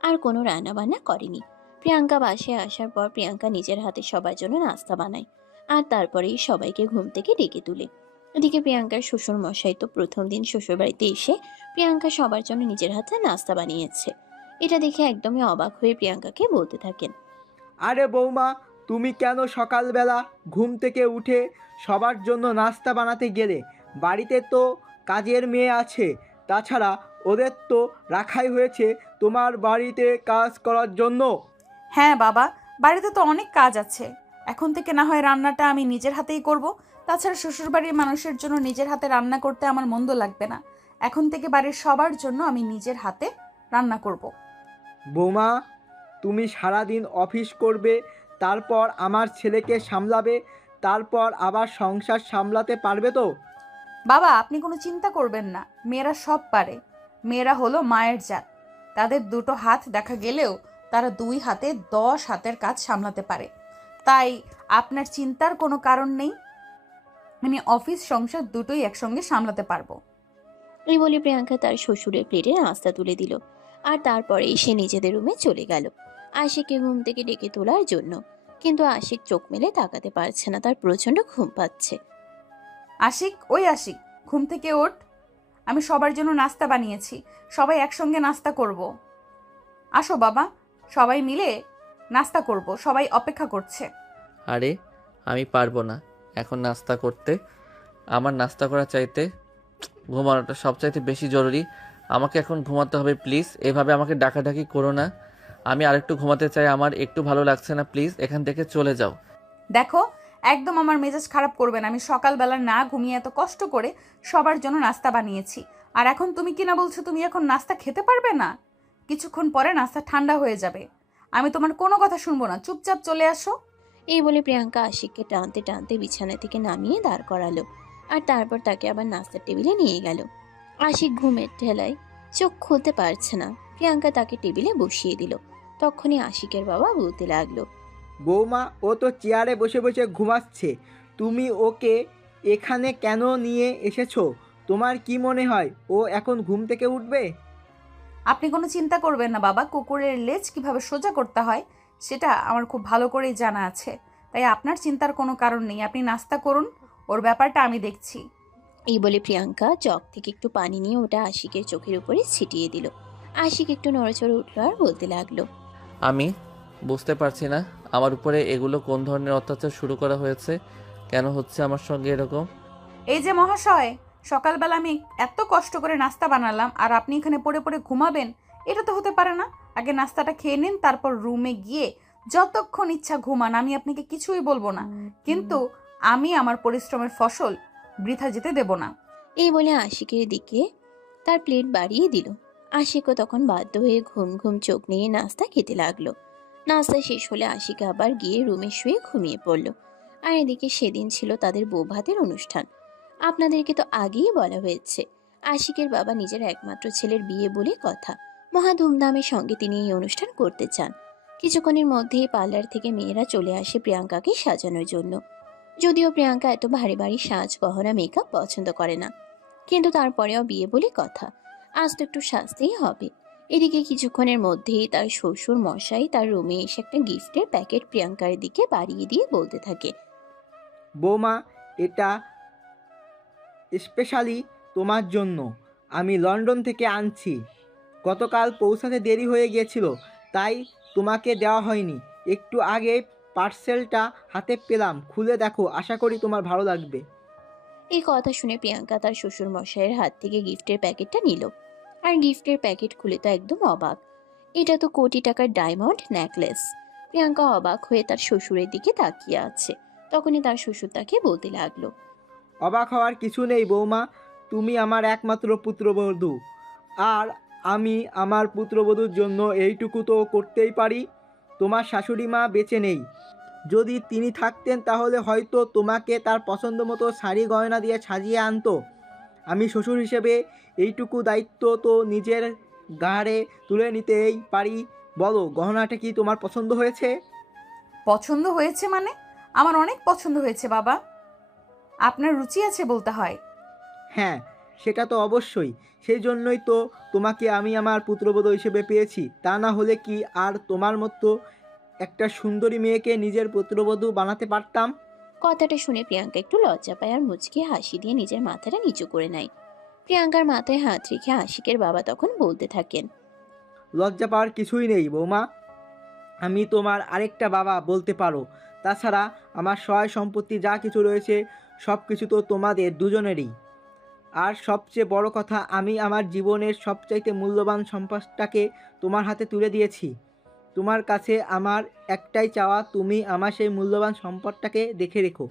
আর কোনো রান্না বান্না করেনি। প্রিয়াঙ্কা বাসায় আসার পর প্রিয়াঙ্কা নিজের হাতে সবার জন্য নাস্তা বানায় আর তারপরেই সবাইকে ঘুম থেকে ডেকে তুলে। এদিকে প্রিয়াঙ্কার শ্বশুর মশাই তো প্রথম দিন শ্বশুর বাড়িতে এসে প্রিয়াঙ্কা সবার জন্য নিজের হাতে নাস্তা বানিয়েছে। এটা দেখে একদমই অবাক হয়ে প্রিয়াঙ্কাকে বলতে থাকেন, আরে বৌমা, তুমি কেন সকালবেলা ঘুম থেকে উঠে সবার জন্য নাস্তা বানাতে গেলে? বাড়িতে তো কাজের মেয়ে আছে, তাছাড়া ওদের তো রাখাই হয়েছে তোমার বাড়িতে কাজ করার জন্য। হ্যাঁ বাবা, বাড়িতে তো অনেক কাজ আছে, এখন থেকে না হয় রান্নাটা আমি নিজের হাতেই করব। তাছাড়া শ্বশুরবাড়ির মানুষের জন্য নিজের হাতে রান্না করতে আমার মন্দ লাগবে না। এখন থেকে বাড়ির সবার জন্য আমি নিজের হাতে রান্না করব। বৌমা, তুমি সারাদিন অফিস করবে, তারপর আমার ছেলেকে সামলাবে, তারপর আবার সংসার সামলাতে পারবে তো? বাবা আপনি কোনো চিন্তা করবেন না, মেয়েরা সব পারে। মেয়েরা হলো মায়ের জাত, তাদের 2টো হাত দেখা গেলেও তারা 2 হাতে 10 হাতের কাজ সামলাতে পারে। তাই আপনার চিন্তার কোনো কারণ নেই, আমি অফিস সংসার দুটোই একসঙ্গে সামলাতে পারবো। এই বলে প্রিয়াঙ্কা তার শ্বশুরের প্লেটে নাস্তা তুলে দিল আর তারপরে সে নিজেদের রুমে চলে গেল আশিককে ঘুম থেকে ডেকে তোলার জন্য। কিন্তু আশিক চোখ মেলে তাকাতে পারছে না, তার প্রচন্ড ঘুম পাচ্ছে। আশিক, ওই আশিক, ঘুম থেকে ওঠ, আমি সবার জন্য নাস্তা বানিয়েছি, সবাই একসঙ্গে নাস্তা করব। আসো বাবা, সবাই মিলে নাস্তা করব, সবাই অপেক্ষা করছে। আরে আমি পারবো না এখন নাস্তা করতে, আমার নাস্তা করা চাইতে ঘুমানোটা সবচাইতে বেশি জরুরি। আমাকে এখন ঘুমাতে হবে প্লিজ। এভাবে আমাকে ডাকাডাকি করো না। আমি আরেকটু ঘুমাতে চাই, আমার একটু ভালো লাগছে না, প্লিজ এখান থেকে চলে যাও। দেখো, একদম আমার মেজাজ খারাপ করবেন। আমি সকালবেলা না ঘুমিয়ে এত কষ্ট করে সবার জন্য নাস্তা বানিয়েছি, আর এখন তুমি কিনা বলছো তুমি এখন নাস্তা খেতে পারবে না? কিছুক্ষণ পরে নাস্তা ঠান্ডা হয়ে যাবে। আমি তোমার কোনো কথা শুনবো না, চুপচাপ চলে আসো। এই বলে প্রিয়াঙ্কা আশিককে টানতে টানতে বিছানা থেকে নামিয়ে দাঁড় করালো, আর তারপর তাকে আবার নাস্তার টেবিলে নিয়ে গেল। আশিক ঘুমের ঠেলায় চোখ খুলতে পারছে না। প্রিয়াঙ্কা তাকে টেবিলে বসিয়ে দিল। তখনই আশিকের বাবা বলতে লাগলো, বৌমা, ও তো চেয়ারে বসে বসে ঘুমাচ্ছে, তুমি ওকে এখানে কেন নিয়ে এসেছো? তোমার কি মনে হয় ও এখন ঘুম থেকে উঠবে? আপনি কোনো চিন্তা করবেন না বাবা, কুকুরের লেজ কিভাবে সোজা করতে হয় সেটা আমার খুব ভালো করেই জানা আছে, তাই আপনার চিন্তার কোনো কারণ নেই। আপনি নাস্তা করুন, ওর ব্যাপারটা আমি দেখছি। এই বলে প্রিয়াঙ্কা জগ থেকে একটু পানি নিয়ে ওটা আশিকের চোখের উপরে ছিটিয়ে দিল। আশিক একটু নড়েচড়ে উঠল আর বলতে লাগলো, আমি বুঝতে পারছি না আমার উপরে এগুলো কোন ধরনের অত্যাচার শুরু করা হয়েছে, কেন হচ্ছে আমার সঙ্গে এরকম। এই যে মহাশয়, সকালবেলা আমি এত কষ্ট করে নাস্তা বানালাম আর আপনি এখানে পড়ে পড়ে ঘুমাবেন? এটা তো হতে পারে না। আগে নাস্তাটা খেয়ে নিন, তারপর রুমে গিয়ে যতক্ষণ ইচ্ছা ঘুমান, আমি আপনাকে কিছুই বলবো না, কিন্তু আমি আমার পরিশ্রমের ফসল বৃথা যেতে দেব না। এই বলে আশিকের দিকে তার প্লেট বাড়িয়ে দিল। আশিকও তখন বাধ্য হয়ে ঘুম ঘুম চোখ নিয়ে নাস্তা খেতে লাগলো। নাস্তা শেষ হলে আশিক আবার গিয়ে রুমে শুয়ে ঘুমিয়ে পড়ল। আর এদিকে সেদিন ছিল তাদের বৌভাতের অনুষ্ঠান। আপনাদেরকে তো আগেই বলা হয়েছে, আশিকের বাবা নিজের একমাত্র ছেলের বিয়ে বলে কথা। মহা ধুমধামের সঙ্গে তিনি এই অনুষ্ঠান করতে চান। কিছুক্ষণের মধ্যেই পার্লার থেকে মেয়েরা চলে আসে প্রিয়াঙ্কাকে সাজানোর জন্য। যদিও প্রিয়াঙ্কা এত ভারী ভারী সাজ গহনা মেকআপ পছন্দ করে না, কিন্তু তারপরেও বিয়ে বলে কথা, আজ তো একটু সাজতেই হবে। এদিকে কিছুক্ষণের মধ্যেই তার শ্বশুর মশাই তার রুমে এসে একটা গিফটের প্যাকেট প্রিয়াঙ্কার দিকে বাড়িয়ে দিয়ে বলতে থাকে, বৌমা, এটা স্পেশালি তোমার জন্য আমি লন্ডন থেকে আনছি। গতকাল পৌঁছাতে দেরি হয়ে গিয়েছিল, তাই তোমাকে দেওয়া হয়নি। একটু আগে পার্সেলটা হাতে পেলাম, খুলে দেখো, আশা করি তোমার ভালো লাগবে। এই কথা শুনে প্রিয়াঙ্কা তার শ্বশুর মশাইয়ের হাত থেকে গিফটের প্যাকেটটা নিল। আর গিফটের প্যাকেট খুলে তো একদম অবাক। এটা তো কোটি টাকার ডায়মন্ড নেকলেস। প্রিয়াঙ্কা অবাক হয়ে তার শ্বশুরের দিকে তাকিয়ে আছে। তখনই তার শ্বশুর তাকে বলতে লাগলো, অবাক হওয়ার কিছু নেই বৌমা, তুমি আমার একমাত্র পুত্রবধূ, আর আমি আমার পুত্রবধূর জন্য এইটুকু তো করতেই পারি। তোমার শাশুড়ি মা বেঁচে নেই, যদি তিনি থাকতেন তাহলে হয়তো তোমাকে তার পছন্দ মতো শাড়ি গয়না দিয়ে সাজিয়ে আনতো। আমি শ্বশুর হিসেবে এইটুকু দায়িত্ব তো নিজের ঘাড়ে তুলে নিতেই পারি। বলো, গহনাটা কি তোমার পছন্দ হয়েছে? পছন্দ হয়েছে মানে? আমার অনেক পছন্দ হয়েছে বাবা। আপনার রুচি আছে বলতে হয়। হ্যাঁ, সেটা তো অবশ্যই, সেই জন্যই তো তোমাকে আমি আমার পুত্রবধূ হিসেবে পেয়েছি। তা না হলে কি আর তোমার মতো একটা সুন্দরী মেয়েকে নিজের পুত্রবধূ বানাতে পারতাম? কথাটা শুনে প্রিয়াঙ্কা একটু লজ্জা পায় আর মুচকি হাসি দিয়ে নিজের মাথাটা নিচু করে নেয়। প্রিয়াঙ্কার মাথায় হাত রেখে আশিকের বাবা তখন বলতে থাকেন, লজ্জা পাওয়ার কিছুই নেই বৌমা, আমি তোমার আরেকটা বাবা বলতে পারো। তাছাড়া আমার সয় সম্পত্তি যা কিছু রয়েছে সব কিছু তো তোমাদের দুজনেরই। আর সবচেয়ে বড় কথা, আমি আমার জীবনের সবচাইতে মূল্যবান সম্পদটাকে তোমার হাতে তুলে দিয়েছি। তোমার কাছে আমার একটাই চাওয়া, তুমি আমার সেই মূল্যবান সম্পদটাকে দেখে রেখো।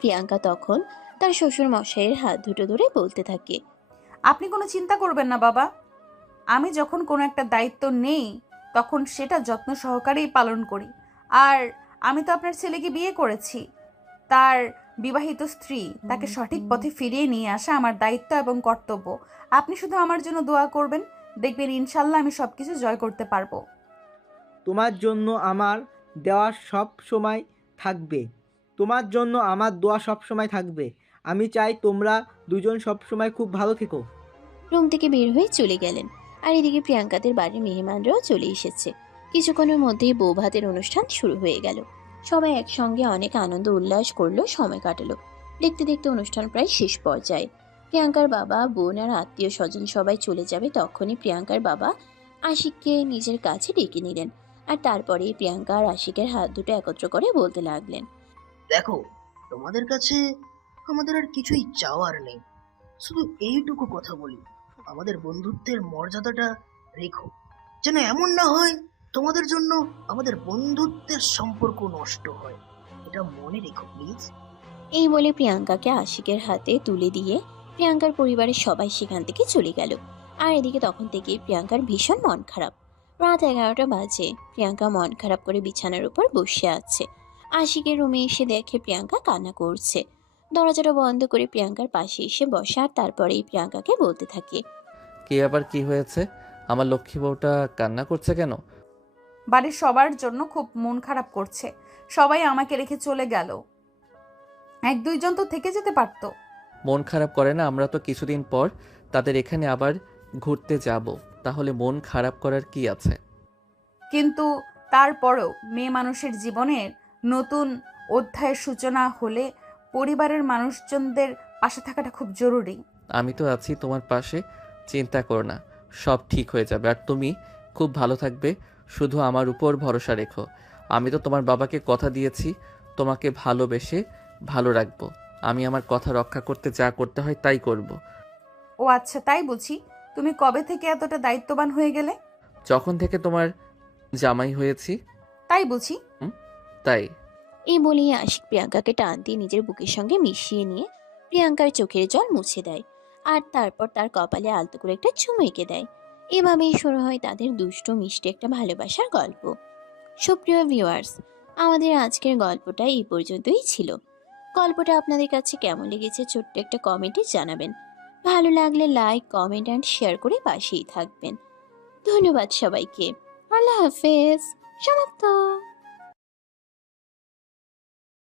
প্রিয়াঙ্কা তখন তার শ্বশুর মশাইয়ের হাত দুটো ধরে বলতে থাকে, আপনি কোনো চিন্তা করবেন না বাবা, আমি যখন কোনো একটা দায়িত্ব নেই তখন সেটা যত্ন সহকারেই পালন করি। আর আমি তো আপনার ছেলেকে বিয়ে করেছি, তার বিবাহিত স্ত্রী, তাকে সঠিক পথে ফিরিয়ে নিয়ে আসা আমার দায়িত্ব এবং কর্তব্য। আপনি শুধু আমার জন্য দোয়া করবেন, দেখবেন ইনশাল্লাহ আমি সব কিছু জয় করতে পারবো। তোমার জন্য আমার দেওয়া সব সময় থাকবে, তোমার জন্য আমার দোয়া সব সময় থাকবে। আমি চাই তোমরা দুজন সব সময় খুব ভালো থেকো। রুম থেকে বের হয়ে চলে গেলেন। আর এদিকে প্রিয়াঙ্কাদের বাড়ির মেহমানরাও চলে এসেছে। কিছুক্ষণের মধ্যেই বৌভাতের অনুষ্ঠান শুরু হয়ে গেল। সবাই একসঙ্গে অনেক আনন্দ উল্লাস করলো, সময় কাটালো। দেখতে দেখতে অনুষ্ঠান প্রায় শেষ পর্যায়ে। প্রিয়াঙ্কার বাবা, বোন আর আত্মীয় স্বজন সবাই চলে যাবে তখনই প্রিয়াঙ্কার বাবা আশিককে নিজের কাছে ডেকে নিলেন। আর তারপরে প্রিয়াঙ্কা আর আশিকের হাত দুটো একত্র করে বলতে লাগলেন, দেখো, তোমাদের কাছে আমাদের আর কিছুই চাওয়ার নেই। শুধু এইটুকু কথা বলি, আমাদের বন্ধুত্বের মর্যাদাটা রেখো, যেন এমন না হয় তোমাদের জন্য আমাদের বন্ধুত্বের সম্পর্ক নষ্ট হয়। এটা মনে রেখো প্লিজ। এই বলে প্রিয়াঙ্কাকে আশিকের হাতে তুলে দিয়ে প্রিয়াঙ্কার পরিবারের সবাই সেখান থেকে চলে গেল। আর এদিকে তখন থেকে প্রিয়াঙ্কার ভীষণ মন খারাপ। রাত 11টা বাজে। প্রিয়াঙ্কা মন খারাপ করে বিছানার উপর বসে আছে। আশিকের রুমে এসে দেখে প্রিয়াঙ্কা কান্না করছে। দরজাটা বন্ধ করে প্রিয়াঙ্কার পাশে এসে বসে আর তারপরেই প্রিয়াঙ্কাকে বলতে থাকে, কে আবার কি হয়েছে? আমার লক্ষ্মী বউটা কান্না করছে কেন? বাড়ির সবার জন্য খুব মন খারাপ করছে। সবাই আমাকে রেখে চলে গেল। 1-2 জন তো থেকে যেতে পারতো। মন খারাপ করে না, আমরা তো কিছুদিন পর তাদের এখানে আবার ঘুরতে যাব, তাহলে মন খারাপ করার কি আছে? কিন্তু তারপরেও মেয়ে মানুষের জীবনের নতুন অধ্যায়ের সূচনা হলে পরিবারের মানুষজনদের পাশে থাকাটা খুব জরুরি। আমি তো আছি তোমার পাশে, চিন্তা করো না, সব ঠিক হয়ে যাবে। আর তুমি খুব ভালো থাকবে, শুধু আমার উপর ভরসা রেখো। আমি তো তোমার বাবাকে কথা দিয়েছি তোমাকে ভালোবেসে ভালো রাখবো। আমি আমার কথা রক্ষা করতে যা করতে হয় তাই করব। ও আচ্ছা, তাই বুঝি। তুমি কবে থেকে এতটা দায়িত্ববান হয়ে গেলে? যখন থেকে তোমার জামাই হয়েছি। তাই বুঝি। তাই এই বলেই আশিক প্রিয়াঙ্কাকে টান দিয়ে নিজের বুকের সঙ্গে মিশিয়ে নিয়ে প্রিয়াঙ্কার চোখের জল মুছে দেয়। আর তারপর তার কপালে আলতো করে একটা চুমু এঁকে দেয়। এভাবেই শুরু হয় তাদের দুষ্টু মিষ্টি একটা ভালোবাসার গল্প। সুপ্রিয় ভিউয়ার্স, আমাদের আজকের গল্পটা এই পর্যন্তই ছিল। গল্পটা আপনাদের কাছে কেমন লেগেছে ছোট্ট একটা কমেন্টে জানাবেন। ভালো লাগলে লাইক, কমেন্ট অ্যান্ড শেয়ার করে পাশেই থাকবেন। ধন্যবাদ সবাইকে। আল্লাহ হাফেজ। সমাপ্ত।